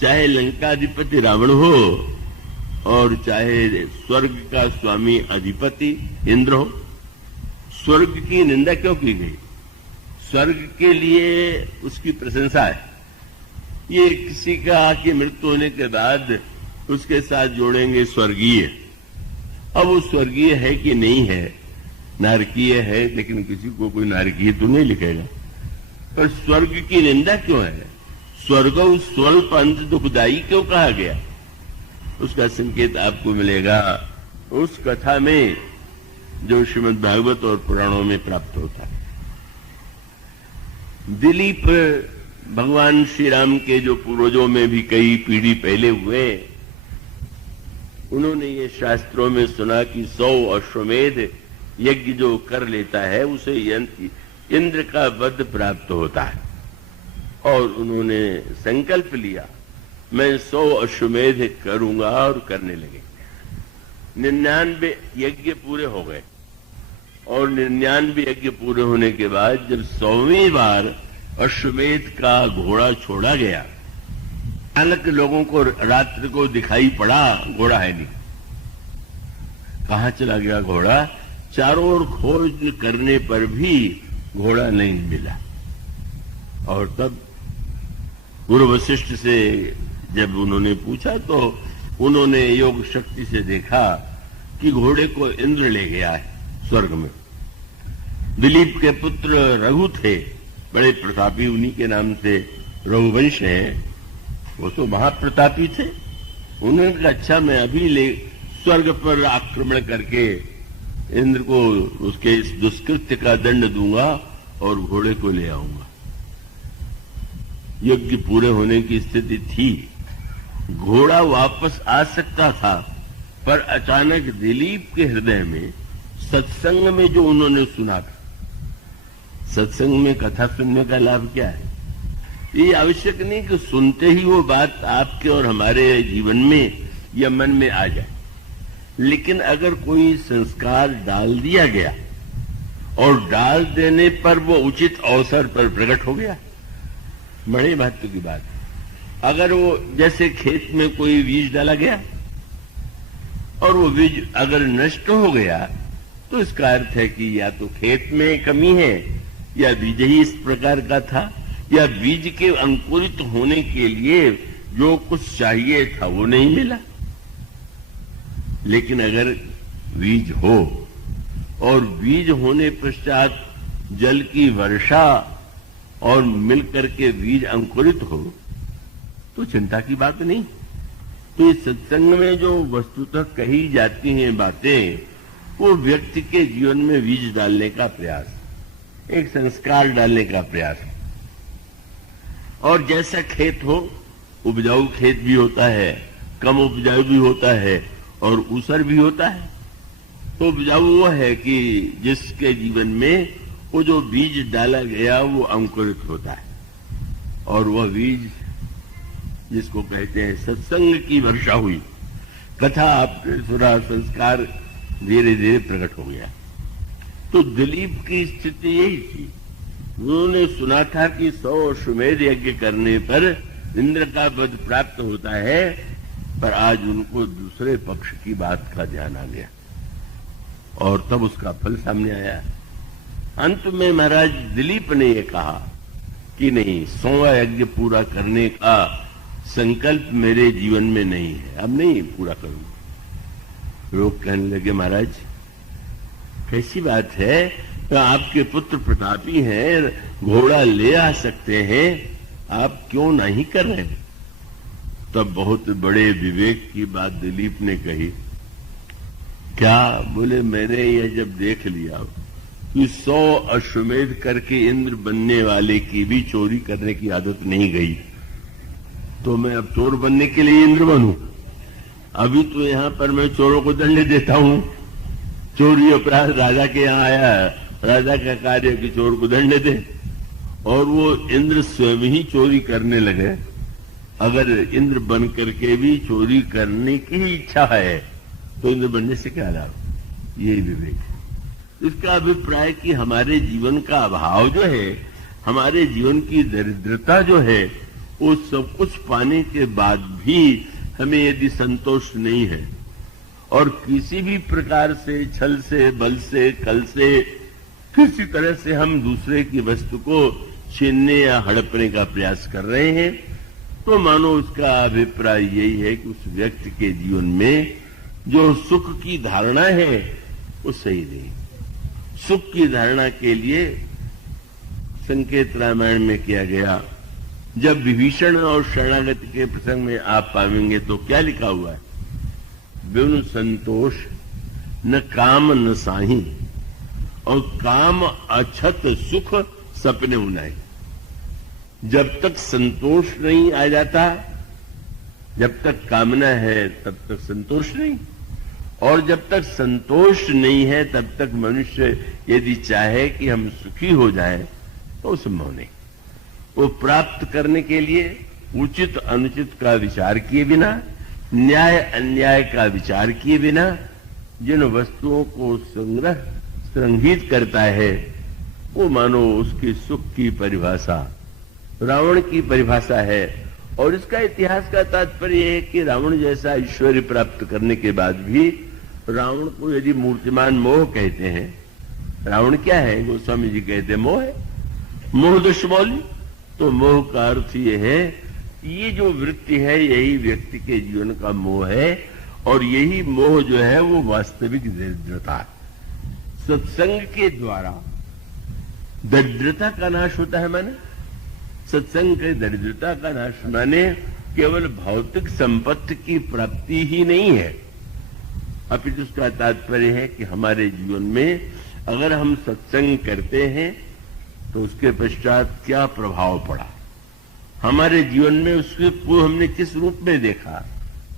चाहे लंकाधिपति रावण हो और चाहे स्वर्ग का स्वामी अधिपति इंद्र हो। स्वर्ग की निंदा क्यों की गई? स्वर्ग के लिए उसकी प्रशंसा है। ये किसी का कि मृत्यु होने के बाद उसके साथ जोड़ेंगे स्वर्गीय। अब वो स्वर्गीय है कि नहीं है, नारकीय है, लेकिन किसी को कोई नारकीय तो नहीं लिखेगा। पर स्वर्ग की निंदा क्यों है? स्वर्ग स्वल्प अंत दुखदायी क्यों कहा गया? उसका संकेत आपको मिलेगा उस कथा में जो श्रीमद् भागवत और पुराणों में प्राप्त होता है। दिलीप भगवान श्री राम के जो पूर्वजों में भी कई पीढ़ी पहले हुए, उन्होंने ये शास्त्रों में सुना कि 100 अश्वमेध यज्ञ जो कर लेता है उसे इंद्र का वध प्राप्त होता है, और उन्होंने संकल्प लिया मैं 100 अश्वमेध करूंगा, और करने लगे। 99 यज्ञ पूरे हो गए, और 99 यज्ञ पूरे होने के बाद जब 100वीं बार अश्वमेध का घोड़ा छोड़ा गया, अचानक लोगों को रात्रि को दिखाई पड़ा घोड़ा है नहीं। कहां चला गया घोड़ा? चारों ओर खोज करने पर भी घोड़ा नहीं मिला। और तब गुरु वशिष्ठ से जब उन्होंने पूछा तो उन्होंने योग शक्ति से देखा कि घोड़े को इंद्र ले गया है स्वर्ग में। दिलीप के पुत्र रघु थे, बड़े प्रतापी, उन्हीं के नाम से रघुवंश है। वो तो महाप्रतापी थे। उन्होंने कहा अच्छा मैं अभी स्वर्ग पर आक्रमण करके इंद्र को उसके इस दुष्कृत्य का दंड दूंगा और घोड़े को ले आऊंगा। यज्ञ पूरे होने की स्थिति थी, घोड़ा वापस आ सकता था, पर अचानक दिलीप के हृदय में सत्संग में जो उन्होंने सुना था, सत्संग में कथा सुनने का लाभ क्या है? ये आवश्यक नहीं कि सुनते ही वो बात आपके और हमारे जीवन में या मन में आ जाए, लेकिन अगर कोई संस्कार डाल दिया गया और डाल देने पर वो उचित अवसर पर प्रकट हो गया, बड़े महत्व की बात है। अगर वो जैसे खेत में कोई बीज डाला गया और वो बीज अगर नष्ट हो गया, तो इसका अर्थ है कि या तो खेत में कमी है, या बीज ही इस प्रकार का था, या बीज के अंकुरित होने के लिए जो कुछ चाहिए था वो नहीं मिला। लेकिन अगर बीज हो और बीज होने पश्चात जल की वर्षा और मिलकर के बीज अंकुरित हो, तो चिंता की बात नहीं। तो इस सत्संग में जो वस्तुतः कही जाती हैं बातें, वो व्यक्ति के जीवन में बीज डालने का प्रयास, एक संस्कार डालने का प्रयास। और जैसा खेत हो, उपजाऊ खेत भी होता है, कम उपजाऊ भी होता है, और ऊसर भी होता है। तो उपजाऊ वो है कि जिसके जीवन में वो जो बीज डाला गया वो अंकुरित होता है, और वह बीज जिसको कहते हैं सत्संग की वर्षा हुई, कथा आपने सुना, संस्कार धीरे धीरे प्रकट हो गया। तो दिलीप की स्थिति यही थी। उन्होंने सुना था कि 100 अश्वमेध यज्ञ करने पर इंद्र का वध प्राप्त होता है, पर आज उनको दूसरे पक्ष की बात का ध्यान आ गया, और तब उसका फल सामने आया। अंत में महाराज दिलीप ने यह कहा कि नहीं, 100वां यज्ञ पूरा करने का संकल्प मेरे जीवन में नहीं है, अब नहीं पूरा करूंगा। लोग कहने लगे महाराज कैसी बात है, तो आपके पुत्र प्रतापी हैं, घोड़ा ले आ सकते हैं, आप क्यों नहीं कर रहे? तब बहुत बड़े विवेक की बात दिलीप ने कही। क्या? बोले मैंने ये जब देख लिया कि 100 अश्वमेध करके इंद्र बनने वाले की भी चोरी करने की आदत नहीं गई, तो मैं अब चोर बनने के लिए इंद्र बनूं? अभी तो यहां पर मैं चोरों को दंड देता हूं। चोरी अपराध राजा के यहां आया, राजा का कार्य कि चोर को दंड दे, और वो इंद्र स्वयं ही चोरी करने लगे। अगर इंद्र बन करके भी चोरी करने की ही इच्छा है तो इंद्र बनने से क्या लाभ? यही विवेक है। इसका अभिप्राय कि हमारे जीवन का अभाव जो है, हमारे जीवन की दरिद्रता जो है, वो सब कुछ पाने के बाद भी हमें यदि संतोष नहीं है और किसी भी प्रकार से छल से, बल से, कल से, किसी तरह से हम दूसरे की वस्तु को छीनने या हड़पने का प्रयास कर रहे हैं, तो मानो उसका अभिप्राय यही है कि उस व्यक्ति के जीवन में जो सुख की धारणा है वो सही नहीं। सुख की धारणा के लिए संकेत रामायण में किया गया। जब विभीषण और शरणागति के प्रसंग में आप पाएंगे तो क्या लिखा हुआ है? बिनु संतोष न काम न साही, और काम अछत सुख सपने उनाए। जब तक संतोष नहीं आ जाता, जब तक कामना है तब तक संतोष नहीं, और जब तक संतोष नहीं है तब तक मनुष्य यदि चाहे कि हम सुखी हो जाएं तो संभव नहीं। वो प्राप्त करने के लिए उचित अनुचित का विचार किए बिना, न्याय अन्याय का विचार किए बिना जिन वस्तुओं को संग्रहित करता है, वो मानो उसकी सुख की परिभाषा रावण की परिभाषा है। और इसका इतिहास का तात्पर्य है कि रावण जैसा ऐश्वर्य प्राप्त करने के बाद भी रावण को यदि मूर्तिमान मोह कहते हैं, रावण क्या है? गोस्वामी जी कहते हैं मोह है, मोह दुष्मौली। तो मोह का अर्थ ये है, ये जो वृत्ति है यही व्यक्ति के जीवन का मोह है, और यही मोह जो है वो वास्तविक दरिद्रता है। सत्संग के द्वारा दरिद्रता का नाश होता है। माने सत्संग के दरिद्रता का नाश माने केवल भौतिक संपत्ति की प्राप्ति ही नहीं है, अपितु उसका तात्पर्य है कि हमारे जीवन में अगर हम सत्संग करते हैं तो उसके पश्चात क्या प्रभाव पड़ा हमारे जीवन में, उसके को हमने किस रूप में देखा,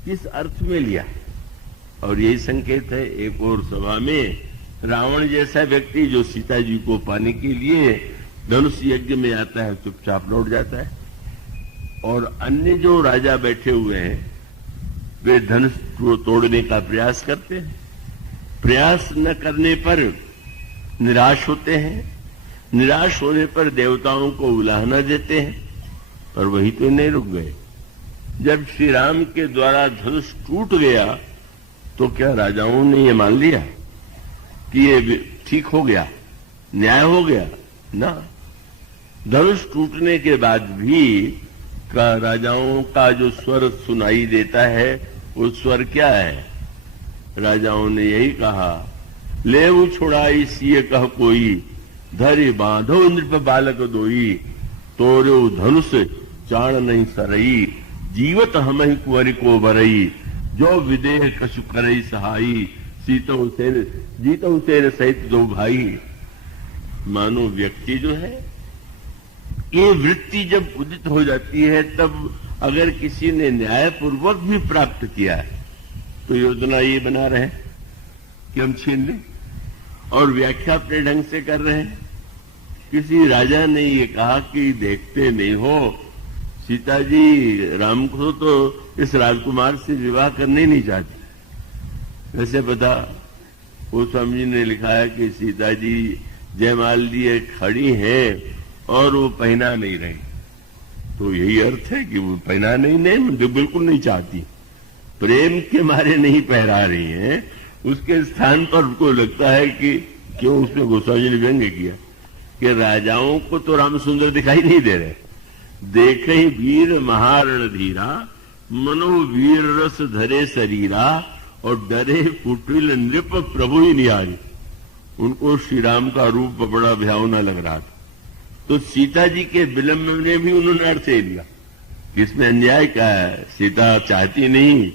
किस अर्थ में लिया। और यही संकेत है। एक और सभा में रावण जैसा व्यक्ति जो सीता जी को पाने के लिए धनुष यज्ञ में आता है, चुपचाप लौट जाता है, और अन्य जो राजा बैठे हुए हैं वे धनुष को तोड़ने का प्रयास करते हैं। प्रयास न करने पर निराश होते हैं, निराश होने पर देवताओं को उलाहना देते हैं, पर वही तो नहीं रुक गए। जब श्री राम के द्वारा धनुष टूट गया तो क्या राजाओं ने ये मान लिया कि ये ठीक हो गया, न्याय हो गया? ना, धनुष टूटने के बाद भी का राजाओं का जो स्वर सुनाई देता है वो स्वर क्या है? राजाओं ने यही कहा, लेऊ छुड़ाई सिय कह कोई, धरि बांधो नृप बालक दोई, तोरो धनुष चाण नहीं सरई, जीवत हमहि कुंवरी को बरई, जो विदेह कछु करई सहाई, सीतों सेन जीतों सेन सहित दो भाई। मानो व्यक्ति जो है, ये वृत्ति जब उदित हो जाती है, तब अगर किसी ने न्यायपूर्वक भी प्राप्त किया है तो योजना ये बना रहे कि हम छीन लें, और व्याख्या अपने ढंग से कर रहे हैं। किसी राजा ने ये कहा कि देखते नहीं हो, सीता जी राम को तो इस राजकुमार से विवाह करने नहीं चाहती। वैसे पता गोस्वामी जी ने लिखा है कि सीता जी जयमाल लिए खड़ी हैं और वो पहना नहीं रही, तो यही अर्थ है कि वो पहना नहीं बिल्कुल नहीं चाहती, प्रेम के मारे नहीं पहरा रही हैं। उसके स्थान पर उनको लगता है कि क्यों उसने गोस्वामी जी ने व्यंग किया कि राजाओं को तो राम सुंदर दिखाई नहीं दे रहे, देखे ही वीर महारण धीरा, मनो वीर रस धरे शरीरा, और डरे कुटिल नृप प्रभु ही निहारी। उनको श्री राम का रूप बड़ा भयावना लग रहा था। तो सीता जी के विलंब ने भी उन्होंने अर्थ ले लिया कि इसमें अन्याय क्या है, सीता चाहती नहीं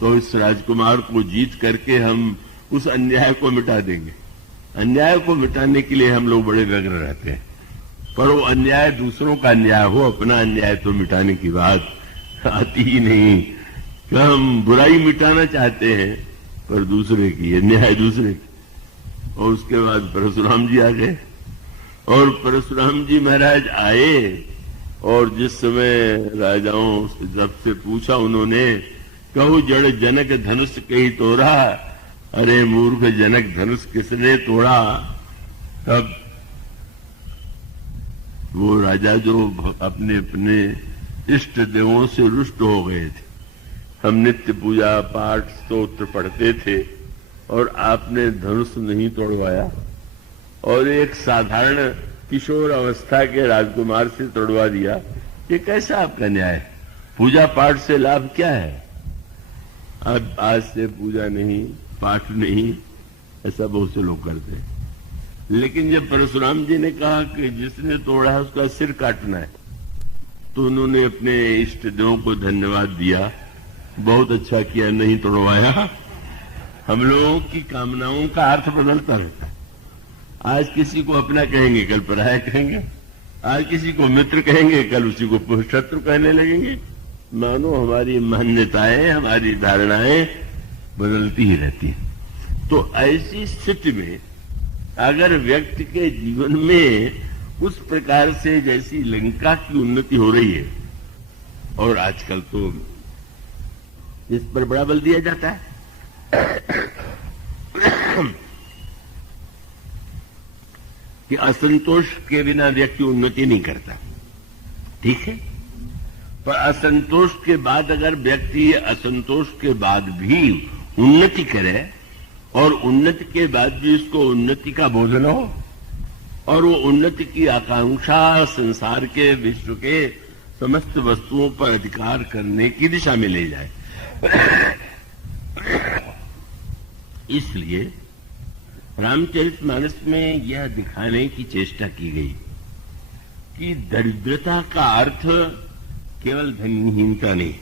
तो इस राजकुमार को जीत करके हम उस अन्याय को मिटा देंगे। अन्याय को मिटाने के लिए हम लोग बड़े व्यग्र रहते हैं, पर वो अन्याय दूसरों का अन्याय हो, अपना अन्याय तो मिटाने की बात आती ही नहीं। कि हम बुराई मिटाना चाहते हैं पर दूसरे की, अन्याय दूसरे की। और उसके बाद परशुराम जी आ गए, और परशुराम जी महाराज आए, और जिस समय राजाओं सबसे पूछा उन्होंने, कहू जड़ जनक धनुष कही तोड़ा, अरे मूर्ख जनक धनुष किसने तोड़ा। तब वो राजा जो अपने अपने इष्ट देवों से रुष्ट हो गए थे, हम नित्य पूजा पाठ स्तोत्र पढ़ते थे और आपने धनुष नहीं तोड़वाया, और एक साधारण किशोर अवस्था के राजकुमार से तोड़वा दिया, ये कैसा आपका न्याय? पूजा पाठ से लाभ क्या है? अब आज से पूजा नहीं, पाठ नहीं, ऐसा बहुत से लोग करते हैं। लेकिन जब परशुराम जी ने कहा कि जिसने तोड़ा है उसका सिर काटना है, तो उन्होंने अपने इष्ट देवों को धन्यवाद दिया, बहुत अच्छा किया, नहीं तोड़वाया। हम लोगों की कामनाओं का अर्थ बदलता रहता है। आज किसी को अपना कहेंगे, कल पराया कहेंगे, आज किसी को मित्र कहेंगे, कल उसी को शत्रु कहने लगेंगे। मानो हमारी मान्यताएं, हमारी धारणाएं बदलती ही रहती हैं। तो ऐसी स्थिति में अगर व्यक्ति के जीवन में उस प्रकार से जैसी लंका की उन्नति हो रही है, और आजकल तो इस पर बड़ा बल दिया जाता है कि असंतोष के बिना व्यक्ति उन्नति नहीं करता, ठीक है। पर असंतोष के बाद अगर व्यक्ति असंतोष के बाद भी उन्नति करे, और उन्नति के बाद भी उसको उन्नति का बोधन हो, और वो उन्नति की आकांक्षा संसार के, विश्व के समस्त वस्तुओं पर अधिकार करने की दिशा में ले जाए। इसलिए रामचरितमानस में यह दिखाने की चेष्टा की गई कि दरिद्रता का अर्थ केवल धनहीनता नहीं।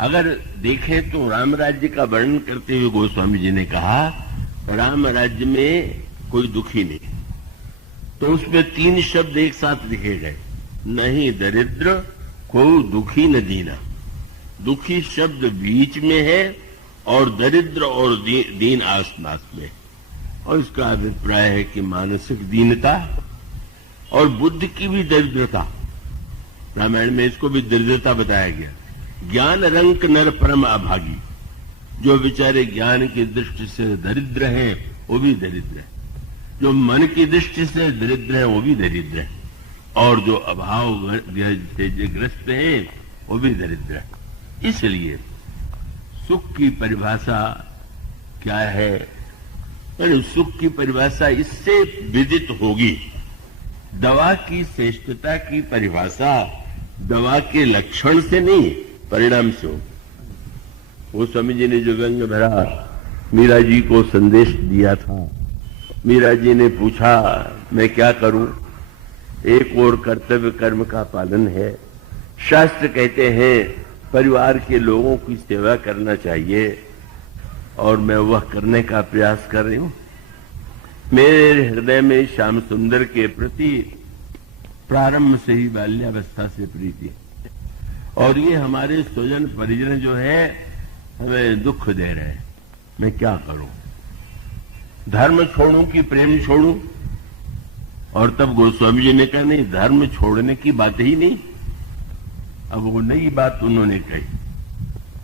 अगर देखें तो राम राज्य का वर्णन करते हुए गोस्वामी जी ने कहा, राम राज्य में कोई दुखी नहीं, तो उसमें 3 शब्द एक साथ लिखे गए, नहीं दरिद्र कोई दुखी न दीना। दुखी शब्द बीच में है और दरिद्र और दीन आसपास में, और इसका अभिप्राय है कि मानसिक दीनता और बुद्धि की भी दरिद्रता। रामायण में इसको भी दरिद्रता बताया गया। ज्ञान रंक नर परम अभागी, जो बेचारे ज्ञान की दृष्टि से दरिद्र हैं वो भी दरिद्र है, जो मन की दृष्टि से दरिद्र है वो भी दरिद्र है, और जो अभाव से ग्रस्त है वो भी दरिद्र है। इसलिए सुख की परिभाषा क्या है? यानी सुख की परिभाषा इससे विदित होगी। दवा की श्रेष्ठता की परिभाषा दवा के लक्षण से नहीं, परिणाम से हो। वो स्वामी जी ने जो व्यंग भरा मीरा जी को संदेश दिया था, मीरा जी ने पूछा मैं क्या करूं? एक और कर्तव्य कर्म का पालन है। शास्त्र कहते हैं परिवार के लोगों की सेवा करना चाहिए, और मैं वह करने का प्रयास कर रही हूं। मेरे हृदय में श्याम सुंदर के प्रति प्रारंभ से ही बाल्यावस्था से प्रीति है, और ये हमारे स्वजन परिजन जो है हमें दुख दे रहे हैं। मैं क्या करूं? धर्म छोड़ूं कि प्रेम छोड़ूं? और तब गोस्वामी जी ने कहा नहीं, धर्म छोड़ने की बात ही नहीं। अब वो नई बात उन्होंने कही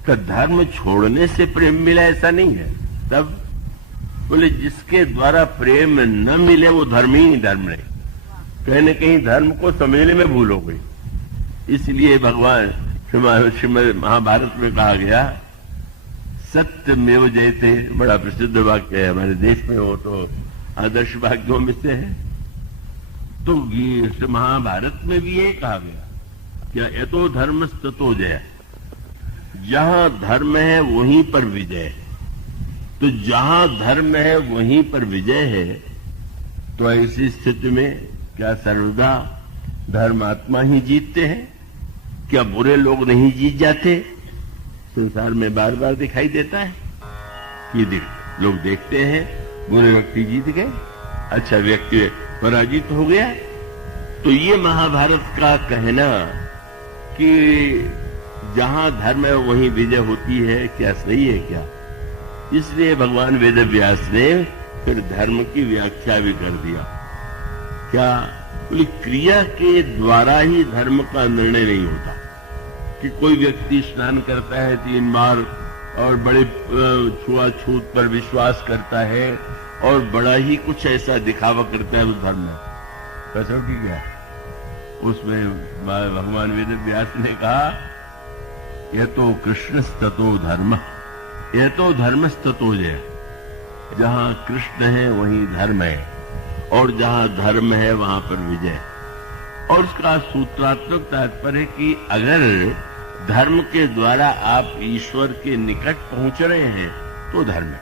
कि धर्म छोड़ने से प्रेम मिला, ऐसा नहीं है। तब बोले जिसके द्वारा प्रेम न मिले वो धर्म ही धर्म नहीं। कहीं न कहीं धर्म को समझने में भूल हो गई। इसलिए भगवान श्रीमद् महाभारत में कहा गया, सत्यमेव जयते, बड़ा प्रसिद्ध वाक्य है हमारे देश में, वो तो आदर्श वाक्यों में से है। तो ये महाभारत में भी ये कहा गया क्या, यतो धर्म ततो जय, जहां धर्म है वहीं पर विजय है। तो जहां धर्म है वहीं पर विजय है। तो ऐसी स्थिति में क्या सर्वदा धर्मात्मा ही जीतते हैं? क्या बुरे लोग नहीं जीत जाते? संसार में बार बार दिखाई देता है कि लोग देखते हैं बुरे व्यक्ति जीत गए, अच्छा व्यक्ति पराजित हो गया। तो ये महाभारत का कहना कि जहां धर्म है वहीं विजय होती है, क्या सही है क्या? इसलिए भगवान वेद व्यास ने फिर धर्म की व्याख्या भी कर दिया। क्या बोली, क्रिया के द्वारा ही धर्म का निर्णय नहीं होता कि कोई व्यक्ति स्नान करता है 3 बार और बड़े छुआछूत पर विश्वास करता है और बड़ा ही कुछ ऐसा दिखावा करता है, वो धर्म है। कसौटी क्या है? उसमें भगवान वेद व्यास ने कहा, यह तो कृष्णस्ततो धर्म, यह तो धर्मस्ततो जय। जहां कृष्ण है वहीं धर्म है, और जहां धर्म है वहां पर विजय। और उसका सूत्रात्मक तात्पर्य है कि अगर धर्म के द्वारा आप ईश्वर के निकट पहुंच रहे हैं तो धर्म है,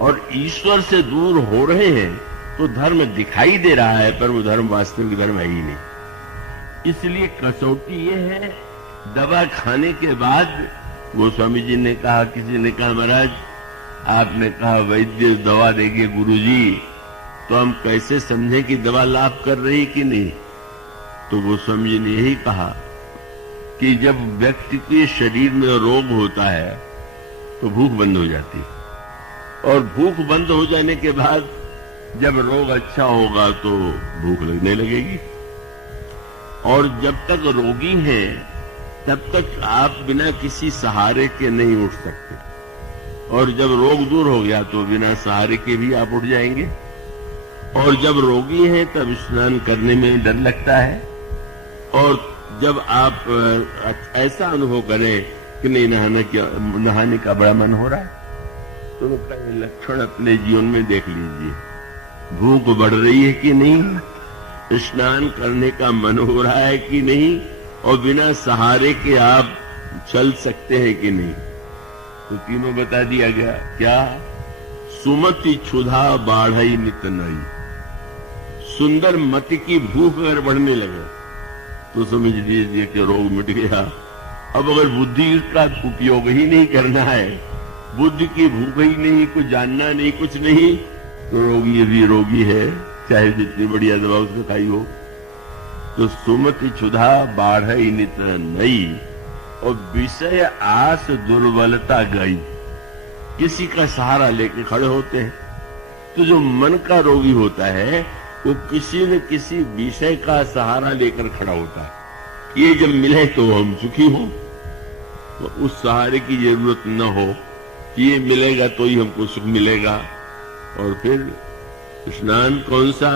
और ईश्वर से दूर हो रहे हैं तो धर्म दिखाई दे रहा है, पर वो धर्म वास्तविक धर्म है ही नहीं। इसलिए कसौटी ये है, दवा खाने के बाद गोस्वामी जी ने कहा, किसी ने कहा महाराज आपने कहा वैद्य दवा देंगे गुरुजी, तो हम कैसे समझें कि दवा लाभ कर रही कि नहीं? तो गोस्वामी जी ने यही कहा कि जब व्यक्ति के शरीर में रोग होता है तो भूख बंद हो जाती है, और भूख बंद हो जाने के बाद जब रोग अच्छा होगा तो भूख लगने लगेगी। और जब तक रोगी है तब तक आप बिना किसी सहारे के नहीं उठ सकते, और जब रोग दूर हो गया तो बिना सहारे के भी आप उठ जाएंगे। और जब रोगी हैं तब स्नान करने में डर लगता है, और जब आप ऐसा अनुभव करें कि नहीं नहाने का बड़ा मन हो रहा है, तो कई लक्षण अपने जीवन में देख लीजिए। भूख बढ़ रही है कि नहीं, स्नान करने का मन हो रहा है कि नहीं, और बिना सहारे के आप चल सकते हैं कि नहीं। तो तीनों बता दिया गया। क्या? सुमति क्षुधा बाढ़ई नित नई। सुंदर मति की भूख अगर बढ़ने लगे तो समझ लीजिए कि रोग मिट गया। अब अगर बुद्धि का उपयोग ही नहीं करना है, बुद्धि की भूख ही नहीं, कुछ जानना नहीं, कुछ नहीं, तो रोगी भी रोगी है, चाहे जितनी बढ़िया दवा उसको खाई हो। तो सुमति क्षुधा बाढ़ई नित नई, और विषय आस दुर्बलता गई। किसी का सहारा लेके खड़े होते हैं। तो जो मन का रोगी होता है वो किसी न किसी विषय का सहारा लेकर खड़ा होता है। ये जब मिले तो हम सुखी हो, तो उस सहारे की जरूरत न हो कि ये मिलेगा तो ही हमको सुख मिलेगा। और फिर स्नान कौन सा?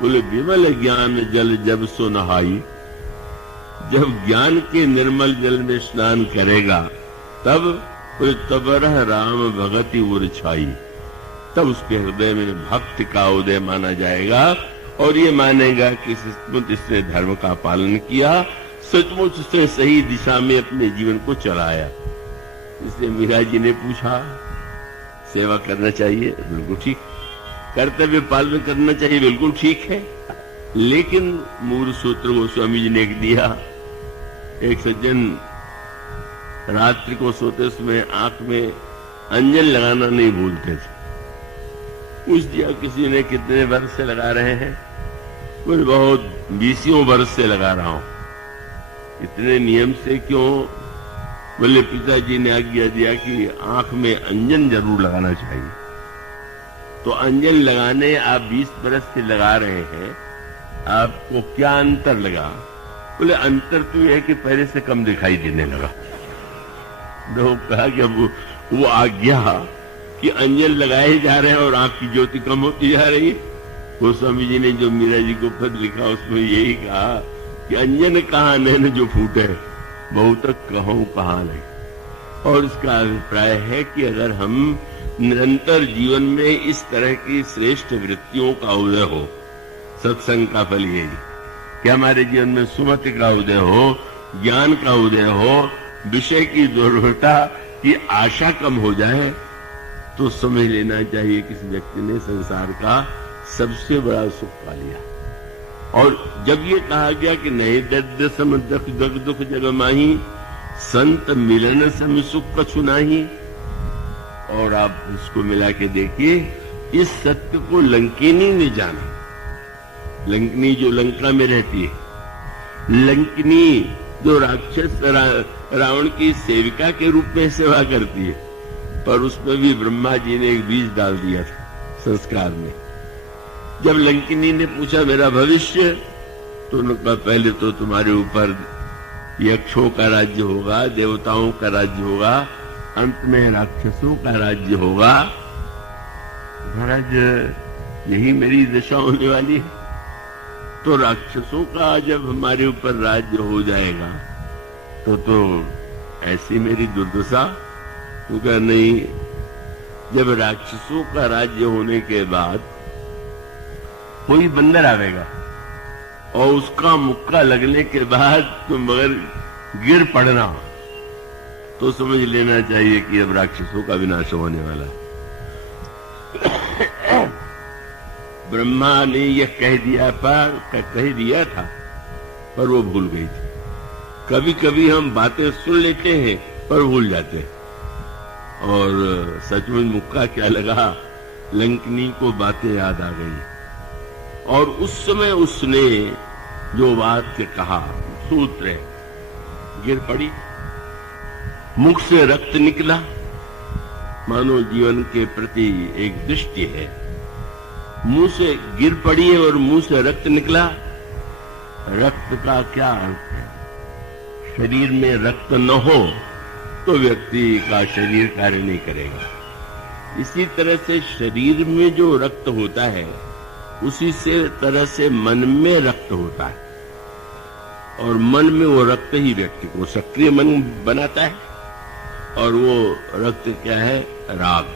बोले विमल ज्ञान जल जब सो नहाई। जब ज्ञान के निर्मल जल में स्नान करेगा तब तबरह राम भगति उर छाई, तब उसके हृदय में भक्ति का उदय माना जाएगा, और ये मानेगा कि सचमुच इसने धर्म का पालन किया, सचमुच से सही दिशा में अपने जीवन को चलाया। इसलिए मीरा जी ने पूछा, सेवा करना चाहिए, बिल्कुल ठीक, कर्तव्य पालन करना चाहिए, बिल्कुल ठीक है, लेकिन मूल सूत्र गोस्वामी जी ने एक दिया। एक सज्जन रात्रि को सोते समय आंख में अंजन लगाना नहीं भूलते थे। पूछ दिया किसी ने, कितने वर्ष से लगा रहे हैं? बोले बहुत 20 वर्ष से लगा रहा हूं। इतने नियम से क्यों? बोले पिताजी ने आज्ञा दिया कि आंख में अंजन जरूर लगाना चाहिए। तो अंजन लगाने आप 20 वर्ष से लगा रहे हैं, आपको क्या अंतर लगा? बोले अंतर तो यह है कि पहले से कम दिखाई देने लगा। तो कहा कि अब वो आज्ञा कि अंजन लगाए जा रहे हैं और आंख की ज्योति कम होती जा रही है। गोस्वामी जी ने जो मीरा जी को पद लिखा उसमें यही कहा कि अंजन कहाँ नैन जो फूटे, बहुत कहूं कहाँ नहीं। और इसका अभिप्राय है कि अगर हम निरंतर जीवन में इस तरह की श्रेष्ठ वृत्तियों का उदय हो, सत्संग का फल यही कि हमारे जीवन में सुमति का उदय हो, ज्ञान का उदय हो, विषय की दुर्लभता की आशा कम हो जाए, तो समझ लेना चाहिए कि इस व्यक्ति ने संसार का सबसे बड़ा सुख पा लिया। और जब ये कहा गया कि नहीं दर्द सम दुख दुख दुख जग माही, संत मिलन सम सुख कछु नाही, और आप इसको मिला के देखिए, इस सत्य को लंकिनी ने जाना। लंकिनी जो लंका में रहती है, लंकिनी जो राक्षस रावण की सेविका के रूप में सेवा करती है, पर उसमें भी ब्रह्मा जी ने एक बीज डाल दिया था संस्कार में। जब लंकिनी ने पूछा मेरा भविष्य, तो उन्होंने कहा पहले तो तुम्हारे ऊपर यक्षों का राज्य होगा, देवताओं का राज्य होगा, अंत में राक्षसों का राज्य होगा। महाराज यही मेरी दशा होने वाली है। तो राक्षसों का जब हमारे ऊपर राज्य हो जाएगा तो ऐसी मेरी दुर्दशा। तो क्या नहीं, जब राक्षसों का राज्य होने के बाद कोई बंदर आवेगा और उसका मुक्का लगने के बाद तुम अगर गिर पड़ना तो समझ लेना चाहिए कि अब राक्षसों का विनाश होने वाला है। ब्रह्मा ने यह कह दिया था, पर वो भूल गई थी। कभी कभी हम बातें सुन लेते हैं पर भूल जाते हैं। और सचमुच मुक्का क्या लगा, लंकिनी को बातें याद आ गई। और उस समय उसने जो बात कहा, सूत्र है, गिर पड़ी, मुख से रक्त निकला, मानो जीवन के प्रति एक दृष्टि है। मुंह से गिर पड़ी है और मुंह से रक्त निकला। रक्त का क्या अर्थ है? शरीर में रक्त न हो तो व्यक्ति का शरीर कार्य नहीं करेगा। इसी तरह से शरीर में जो रक्त होता है, उसी से तरह से मन में रक्त होता है, और मन में वो रक्त ही व्यक्ति को सक्रिय मन बनाता है। और वो रक्त क्या है? राग।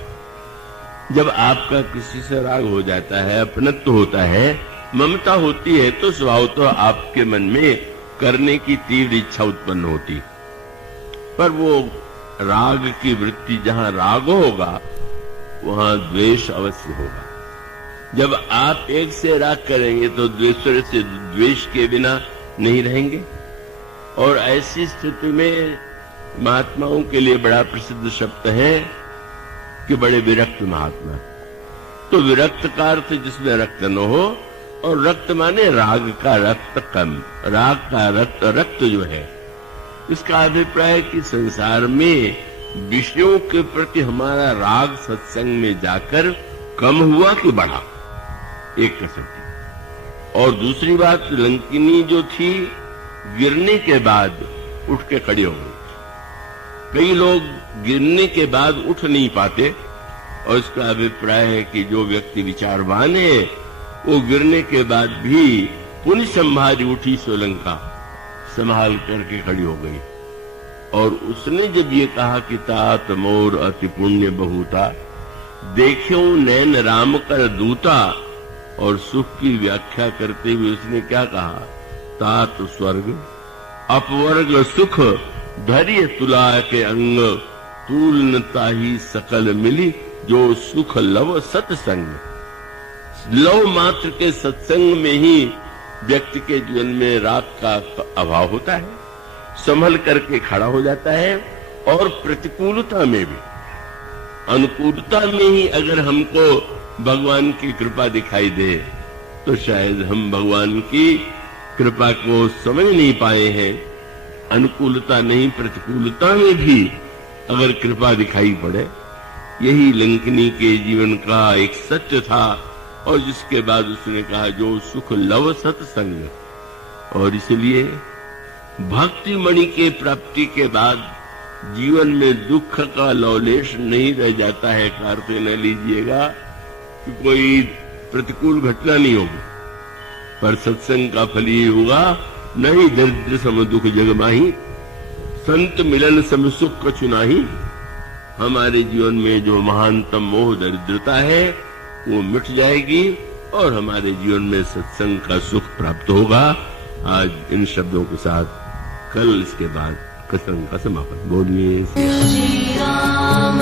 जब आपका किसी से राग हो जाता है, अपनत्व होता है, ममता होती है, तो स्वभावतः आपके मन में करने की तीव्र इच्छा उत्पन्न होती। पर वो राग की वृत्ति, जहां राग होगा वहां द्वेष अवश्य होगा। जब आप एक से राग करेंगे तो द्वेषर से द्वेष के बिना नहीं रहेंगे। और ऐसी स्थिति में महात्माओं के लिए बड़ा प्रसिद्ध शब्द है कि बड़े विरक्त महात्मा। तो विरक्त का अर्थ जिसमें रक्त न हो, और रक्त माने राग का रक्त कम, राग का रक्त जो है, इसका अभिप्राय है कि संसार में विषयों के प्रति हमारा राग सत्संग में जाकर कम हुआ कि बढ़ा, एक कसौटी। और दूसरी बात, लंकिनी जो थी, गिरने के बाद उठ के खड़ी हो गई। कई लोग गिरने के बाद उठ नहीं पाते, और इसका अभिप्राय है कि जो व्यक्ति विचारवान है वो गिरने के बाद भी पुण्य संभारी उठी, सोलंका संभाल करके खड़ी हो गई। और उसने जब ये कहा कि तात मोर अति पुण्य बहुता, देख्यो नैन राम कर दूता, और सुख की व्याख्या करते हुए उसने क्या कहा? तात स्वर्ग अपवर्ग सुख, धैर्य तुला के अंग, तूलनता ही सकल मिली, जो सुख लव सत्संग। लव मात्र के सत्संग में ही व्यक्ति के जीवन में राग का अभाव होता है, संभल करके खड़ा हो जाता है। और प्रतिकूलता में भी, अनुकूलता में ही अगर हमको भगवान की कृपा दिखाई दे तो शायद हम भगवान की कृपा को समझ नहीं पाए हैं। अनुकूलता नहीं, प्रतिकूलता में भी अगर कृपा दिखाई पड़े, यही लंकिनी के जीवन का एक सत्य था। और जिसके बाद उसने कहा जो सुख लव सत्संग। और इसलिए भक्ति मणि के प्राप्ति के बाद जीवन में दुख का लवलेश नहीं रह जाता है। अर्थ न लीजिएगा कि कोई प्रतिकूल घटना नहीं होगी, पर सत्संग का फल ये होगा, नहीं दरिद्र सम दुख जग माही, संत मिलन सम सुख कछु नाही। हमारे जीवन में जो महानतम मोह दरिद्रता है वो मिट जाएगी और हमारे जीवन में सत्संग का सुख प्राप्त होगा। आज इन शब्दों के साथ कल इसके बाद सत्संग का समापन। बोलिए श्री राम।